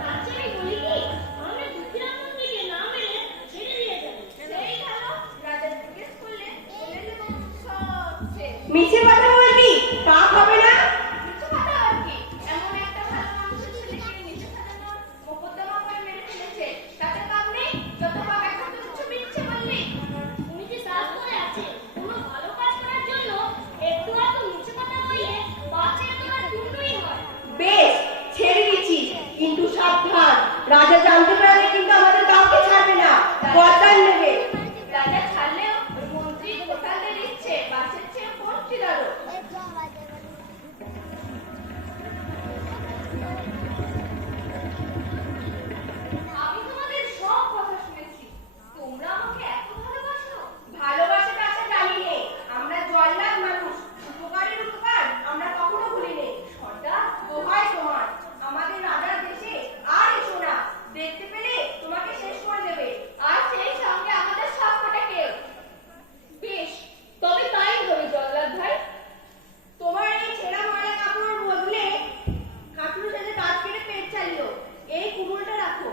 তার চেয়ে আমি বলি কি, আমরা দুঃখীরা মন্ত্রীকে না মেরে ছেড়ে দিয়ে যাবো। সেই ভালো, রাজা জিজ্ঞেস করলে বলে দেবো সব শেষ। মিছে কথা বলবি, পাপ হবে না? মিথ্যে কথা আর কি? এমন একটা ভালো মানুষের ছেলেকে নিজে সাজানোর মোকদ্দমা করে মেরে ফেলেছে, তাতে পাপ নেই? যত পাপ এখন তো কিছু মিথ্যে বললি। তুমি যে সাজ করে আছে কোনো ভালো কাজ করার জন্য একটু আধটু মিথ্যে কথা বললে বাঁচে তোমার দুটোই হয়। বেশ, ছেড়ে দিচ্ছি, কিন্তু সাবধান, রাজা জানতে পারলে কিন্তু আমাদের কাউকে ছাড়বে না, গদ্দার নেবে। রাজা ছাড়লেও ওই মন্ত্রী কোটালদের ইচ্ছে বাঁচের চেয়ে পড়ছিলারও। আমি তোমাদের সব কথা শুনেছি, তোমরা আমাকে এত ভালোবাসো। ভালোবাসাটা আশা জানি নে, আমরা জল্লাদ মানুষ, উপকারের উপকার আমরা কখনো ভুলি নে। সর্দার, দোহাই তোমার, আমাদের রাজার দেশে আর এসো না, দেখতে পেলে তোমাকে শেষ করে দেবে। আর সেই সঙ্গে আমাদের সব কটাকেও। বেশ, তবে তাই হবে জল্লাদ ভাই। তোমার এই ছেঁড়া ময়লা কাপড় বদলে খাটলু সাথে কাজ কেটে পেট চালিও। এই কুমোরটা রাখো।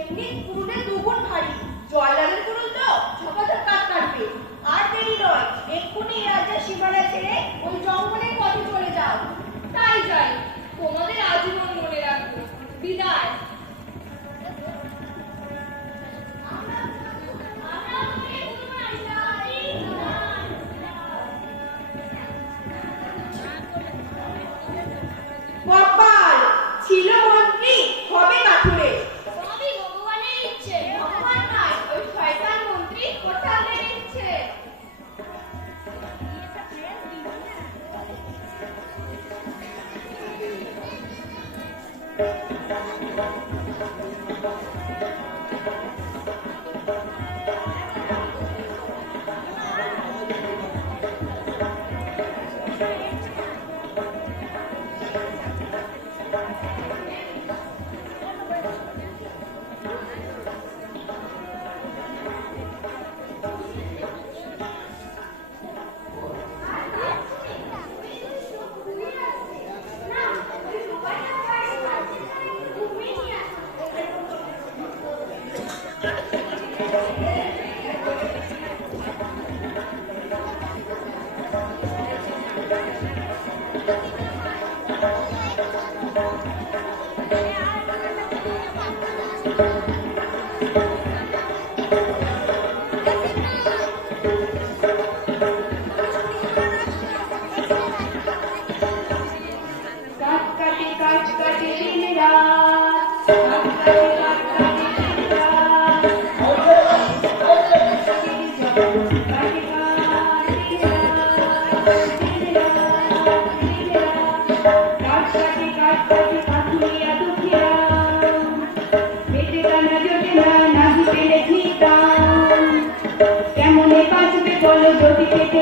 এমনি কুমোরটা দুগুণ ভারী, জল্লাদের কুমোর তো ঝপাঝপ কাট কাটবে। আর দেরি নয়, এক্ষুনি এই রাজ্যের সীমানা ছেড়ে ওই জঙ্গলের পথে চলে যাও। তাই যাই, তোমাদের আজীবন মনে রাখবো। বিদায়। আমরা তোমাকে তোমার যাই কপাল ছিল মন্ত্রী, হবে কাঠুরে। সবই ভগবানের ইচ্ছে। ভগবান নয়, ওই শয়তান মন্ত্রী কোটালের ইচ্ছে।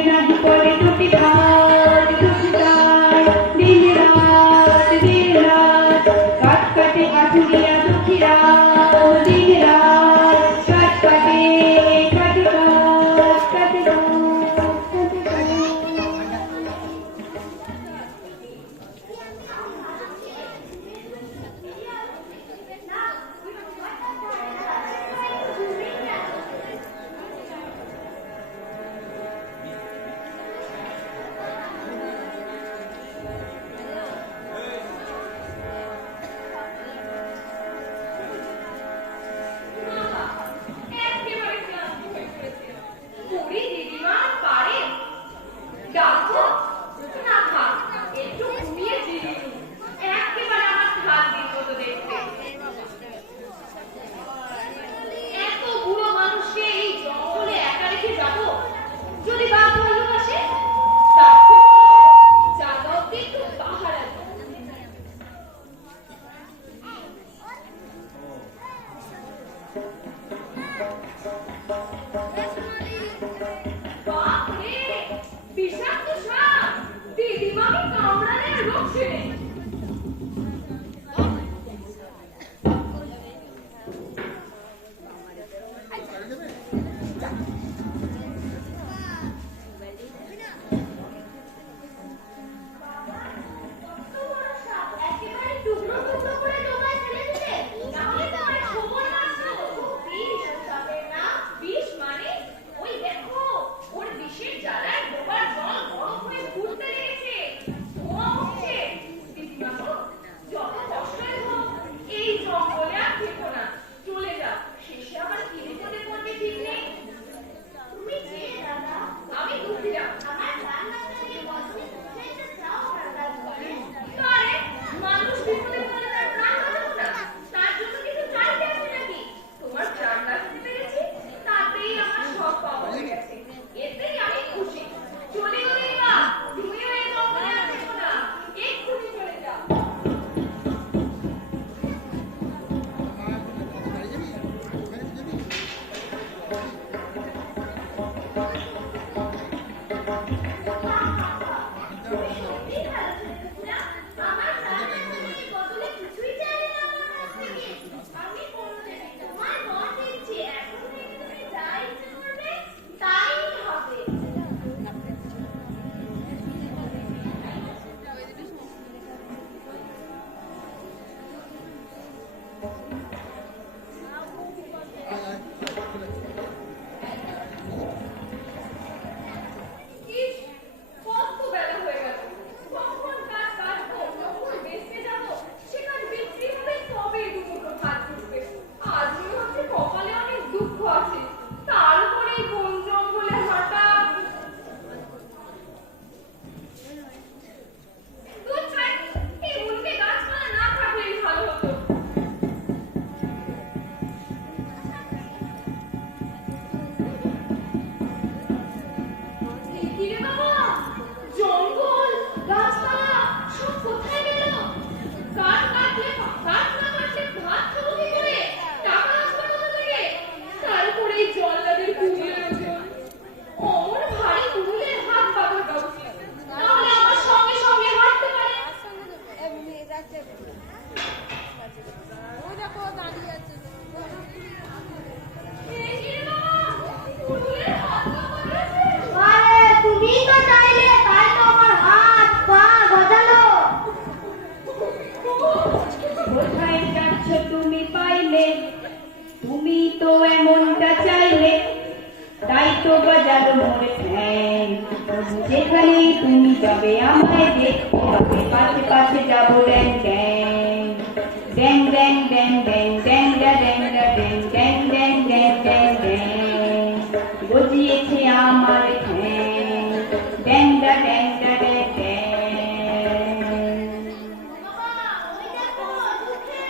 নাহি করে দুটি ভাত দুটি ডাল দিন রাত কাট কাটে কাঠুরিয়া দুঃখীরা দিন রাত কাট কাটে কাটে কাটে একেবারে ক্লান্ত হয়ে পড়েছে। বুড়ি দিদিমা আর পারে? ডাকো? না থাক, একটু ঘুমিয়ে জিরিয়ে নিই। একেবারে আমার খাদ্যের মতো দেখতে। এত বুড়ো মানুষকে এই জঙ্গলে একা রেখে যাবো? যদি বাঘ ভাল্লুক আসে? তার চেয়ে বরং জাগা অব্দি একটু পাহারা দিই। বাপরে, বিষাক্ত সাপ! দিদিমাকে কামড়ালে আর রক্ষে নেই। কত বড় সাপ! একেবারে টুকরো টুকরো করে ডোবায় ফেলে দিলে। নাহলে তো অনেক খবর আসতো। বিষ সাপের নাম। বিষ মানে? ওই দেখো, ওর বিষের জ্বালায় ডোবার জল গরম হয়ে ফুটতে লেগেছে। ধোঁয়া উঠছে। দিদিমা গো, যত কষ্টই হোক, এই জঙ্গলে আর থেকো না। চলে যাও। শেষে আবার কি বিপদে পড়বে ঠিক নেই। তুমি কে দাদা? আমি দুঃখীরা। আমার রান্নাটা নিয়ে বসে সেটা চাও রান্না করে। আরে, মানুষ বিপদে পড়লে তার প্রাণ বাঁচাবো না? তার জন্য কিছু চাইতে হবে নাকি? তোমার প্রাণ বাঁচাতে পেরেছি, তাতেই আমার সব পাওয়া হয়ে গেছে। এতেই আমি খুশি। চলে গেলে বা তুমিও এই জঙ্গলে আর থেকো না। এক্ষুনি চলে যাও। আমার রান্নার বদলে কিছুই চাইলে না আমার কাছ থেকে। আমি কোনোদিন তোমার মত দিচ্ছি, এখন থেকে তুমি যা ইচ্ছে করবে তাই হবে। ইস, কত বেলা হয়ে গেল। কখন কাজ কাটবো, কখন বেচতে যাবো, সেখান বিক্রি হবে তবেই দুপুর ভাত জুটবে। আজ মনে হচ্ছে কপালে অনেক দুঃখ আছে। তার উপরে এই বন জঙ্গলে হাঁটা। দুধ ছাই, এই উল্টে গাছপালা না থাকলেই ভালো হতো। কিরে বাবা, জঙ্গল গাছপালা সব কোথায় গেল? কাঠ কাটলে কাঠ না কাটলে ভাত খাবো কি করে? টাকা আসবে কোথা থেকে? তার উপরে এই জল্লাদের কুমিরের ওজন। অমন ভারী কুমিরের হাত পাকা উচিত, তাহলে আমার সঙ্গে সঙ্গে হাঁটতে পারে। এই কিরে বাবা, কুমিরের হাত পাকা গেছে। আরে তুমি তো চাইলে, তাই তো আমার হাত পা গজালো। কোথায় যাচ্ছ তুমি পাইলে? তুমি তো এমনটা চাইলে, তাই তো গজালো মোর ঠ্যাং। যেখানেই তুমি যাবে আমায় দেখতে হবে, পাশে পাশে যাবো ড্যাং ড্যাং ড্যাং ড্যাং ড্যাং ড্যাং ড্যাং ড্যাং ড্যাং ড্যাং ড্যাং ড্যাং ড্যাং ড্যাং গজিয়েছে আমার ঠ্যাং ড্যাং ড্যাং ড্যাং ড্যাং ড্যাং। বাবা, ওই দেখো ঢুকে।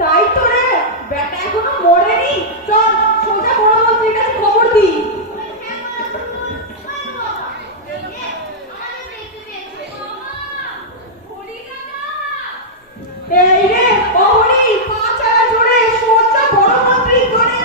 তাই তো রে, বেটা এখনো মরেনি। চল সোজা বড় মন্ত্রীর কাছে খবর দিই। ওই ঠ্যাঙালা সুন্দর, ওই বাবা। এই যে, আমাদের দেখতে পেয়েছে। বাবা, হরি দাদা। এই রে অহনি, পা চালা জোরে সোজা বড় মন্ত্রীর ঘরে।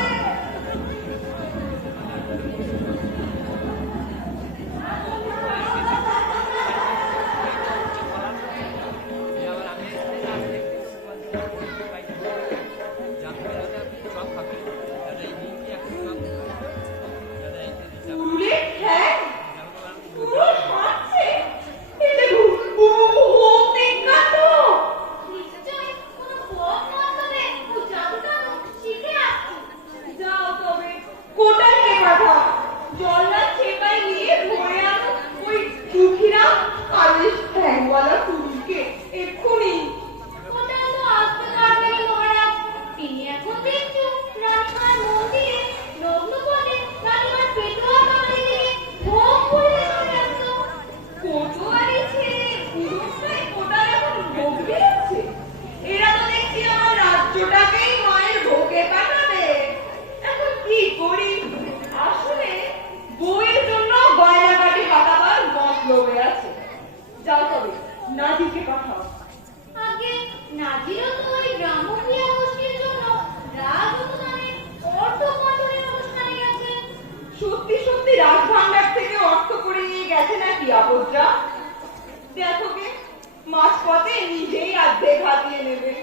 মাঝপথে নিজেই অর্ধেক হাতিয়ে নেবে।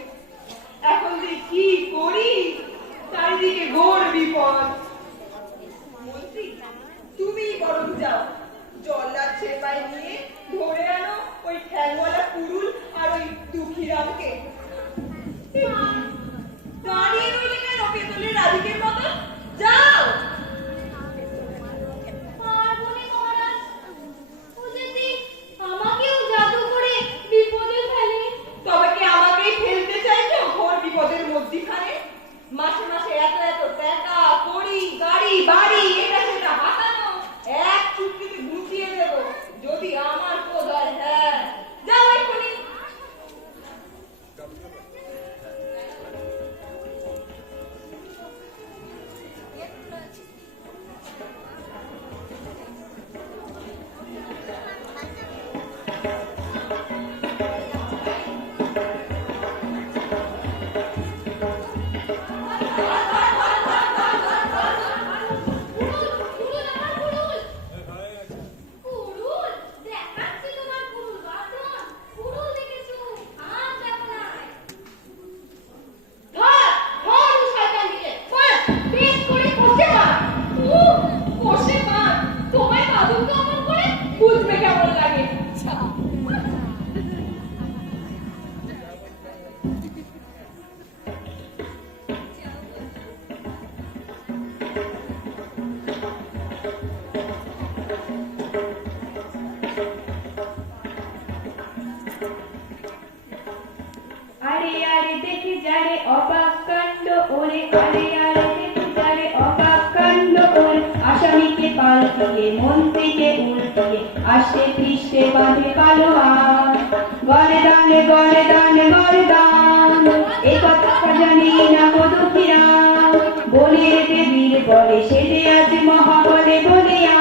এখন যে কি করি, চারিদিকে ঘোর বিপদ। মন্ত্রী, তুমি বরং যাও, জল্লাদ সেপাই নিয়ে ধরে আনো ওই ঠ্যাংওয়ালা কুড়ুল আর ওই দুঃখীরামকে। দাঁড়িয়ে রইলে কেন পেতলের রাধিকের মতো? যাও। পারবনি মহারাজ, ও যদি আমাকেও জাদু করে বিপদে ফেলে। তবে কি আমাকেই ফেলতে চাইছো ঘোর বিপদের মধ্যিখানে? মাসে মাসে এত এত টাকা কড়ি গাড়ি বাড়ি এটা সেটা হাতানো এক চুটকিতে গুছিয়ে দেব যদি আমার খোঁজ হয়। হ্যাঁ, যাও এক্ষুনি। কুড়ুল দেখাচ্ছি তোমার কুড়ুল বাঁধন। কুড়ুল দেখেছো, আর দেখো না। ধর ধর ও শয়তানটিকে, ধর বেশ করে কষে মার। কষে মার? তোমায় বাদুর কেমন করে বুঝবে কেমন লাগে? আরে আরে দেখে যারে অবাক কাণ্ড ওরে, আরে আরে দেখে যারে অবাক কাণ্ড ওরে, আসামিকে পাল্টিয়ে মন্ত্রীকে উল্টিয়ে আসে পৃষ্ঠে বাঁধে পালোয়ান। গরদানে গরদানে গরদান, এ কথা জানি না দুঃখীরাম, বলে দেবীর বলে সেজে আজ মহাবলে বলিয়া।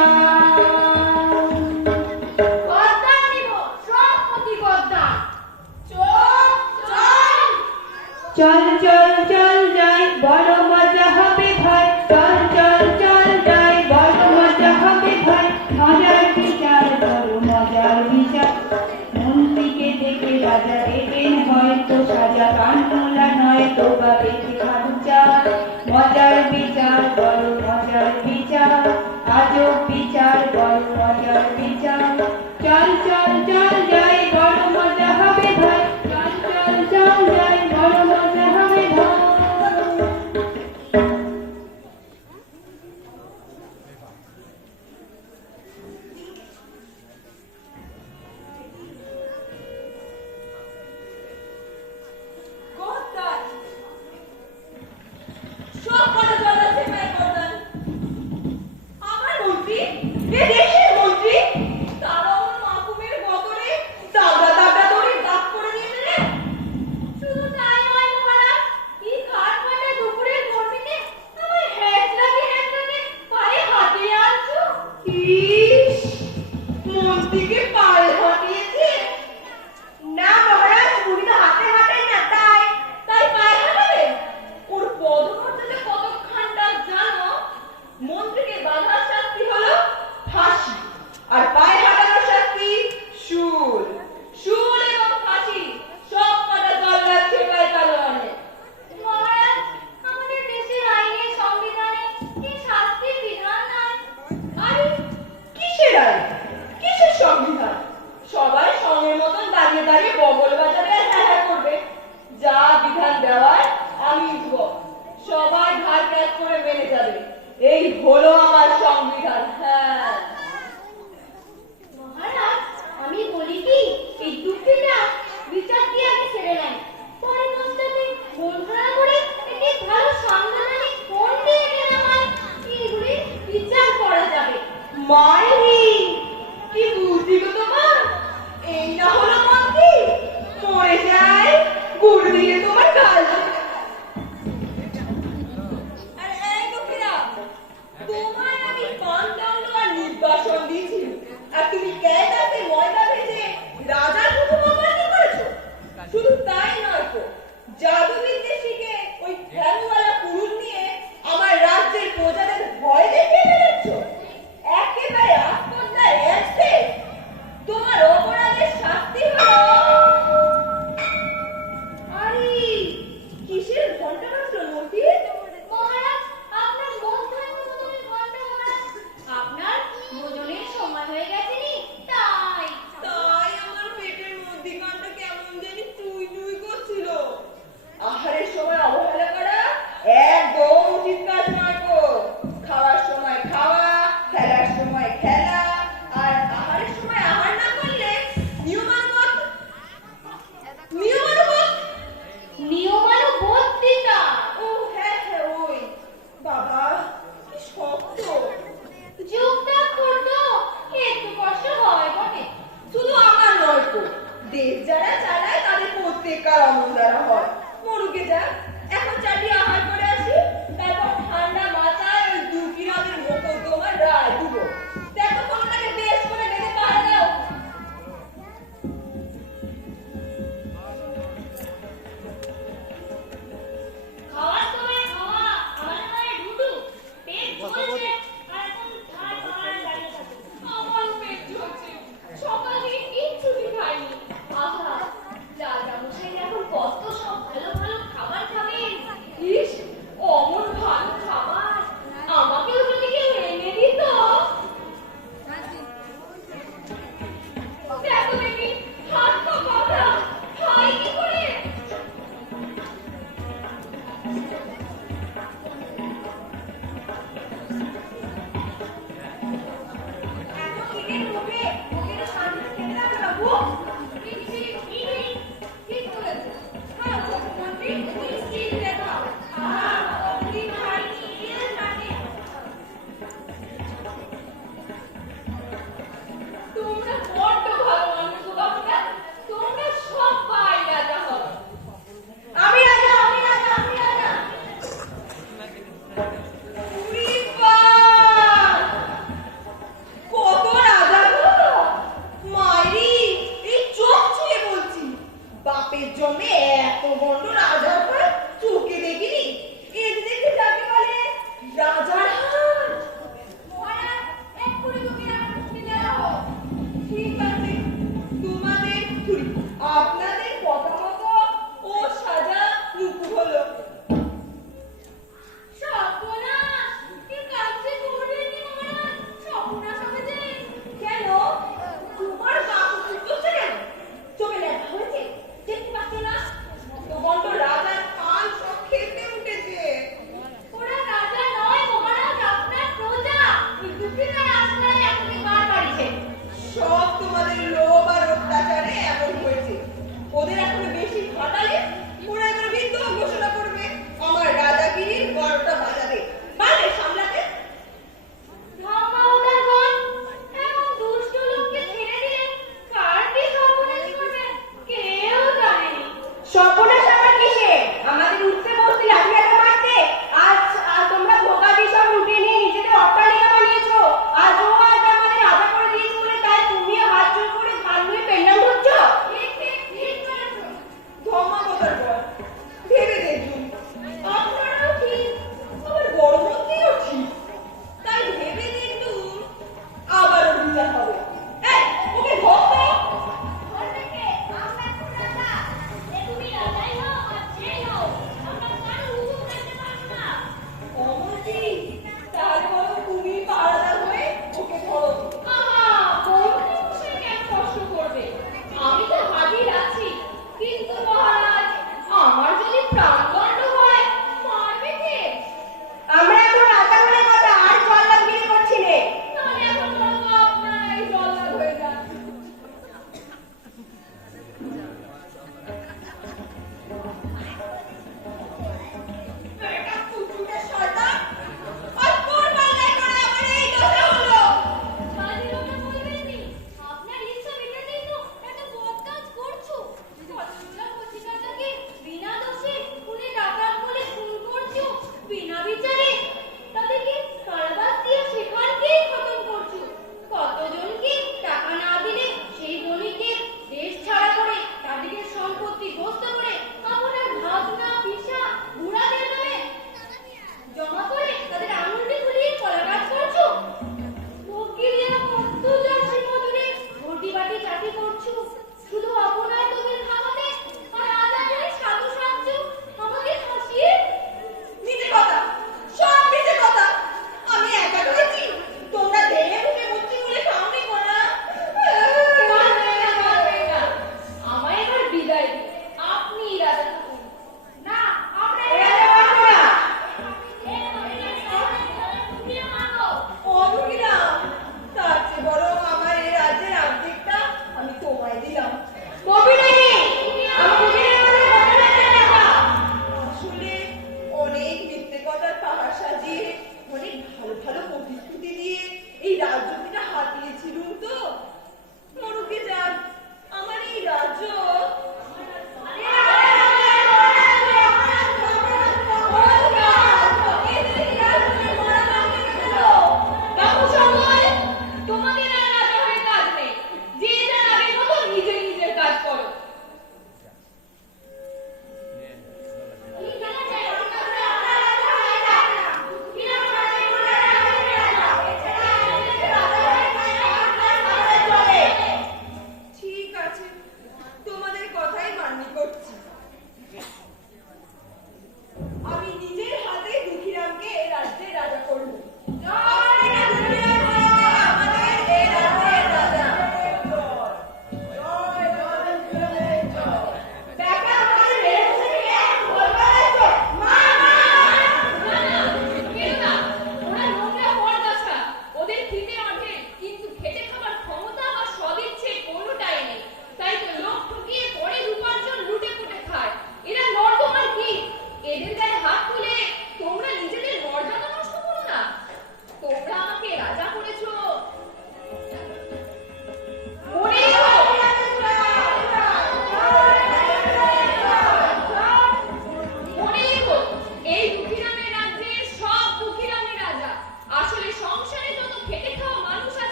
গদ্দান নিব, সব প্রতি গদ্দান। চল চল। চল চল চল যাই, বড় মজা হবে ভাই। চল চল চল যাই, বড় মজা হবে ভাই। মজার বিচার, বড় মজার বিচার। মন্ত্রীকে দেখে রাজা দেবেন হয়তো সাজা, কানমোলা নয় তো বা বেঁচে খাবো চাল। মজার বিচার, বড় মজার বিচার। আজব বিচার, বড় মজার বিচার। চল চল চল যাই, বড় মজা হবে ভাই। চল চল চল যাই, বড় মজা হবে ভাই। গদ্দার, সব কটা জল্লাদ সেপাই গদ্দার। আমার মন্ত্রী, এ দেশের মন্ত্রী, তারাও মাকুমের বদলে দাদা দাদা ধরে দাঁত করে নিয়ে এলে। শুধু তাই নয় মহারাজ, এই ঘাট ফাটা দুপুরের গরমিতে আমায় হ্যাঁচড়াতে হ্যাঁচড়াতে পায়ে হাতিয়ে আনছো। ইস, মন্ত্রীকে পায়ে হাঁটিয়েছে? না মহারাজ, উনি তো হাতে হাঁটাই না, তাই তাই পায়ে হাঁটাবে? ওর পদমর্যাদা কতখানটা জানো? মন্ত্রীকে বাধার শাস্তি হলো ফাঁসি, আর পায়ে হাঁটানোর শাস্তি শুল। শুল এবং ফাঁসি সব কটা জল্লাদ সেপাই পালোয়ানে। মহারাজ, আমাদের দেশের আইনে সংবিধানে কি শাস্তির বিধান নাই? আরে কিসের আইন, কিসের সংবিধান? সবাই সঙ্গের মতন দাঁড়িয়ে দাঁড়িয়ে বগল বাজাবে আর হ্যাঁ হ্যাঁ করবে। যা বিধান দেওয়ার আমি উঠব, সবাই ধার ক্যাচ করে মেনে যাবে। এই হলো আমার সংবিধান। হ্যাঁ, মহারাজ, আমি বলি কি, এই দুঃখীটা বিচার দিয়ে আগে ছেড়ে নেন, পরে দোষটাকে মন খারাপ করে একটি ভালো সাংবিধানিক ফোন দিয়ে গেলে আমার এইগুলি বিচার করা যাবে। মাইরি কি বুদ্ধি গো তোমার! এই না হলো মন্ত্রী, মরে যায় গুড় দিয়ে তোমার গাল। আরে এই দুঃখীরা, তোমার আমি কান দণ্ড আর নির্বাস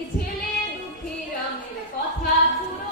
দুঃখী ছেলে দুঃখী রামের কথা পুরো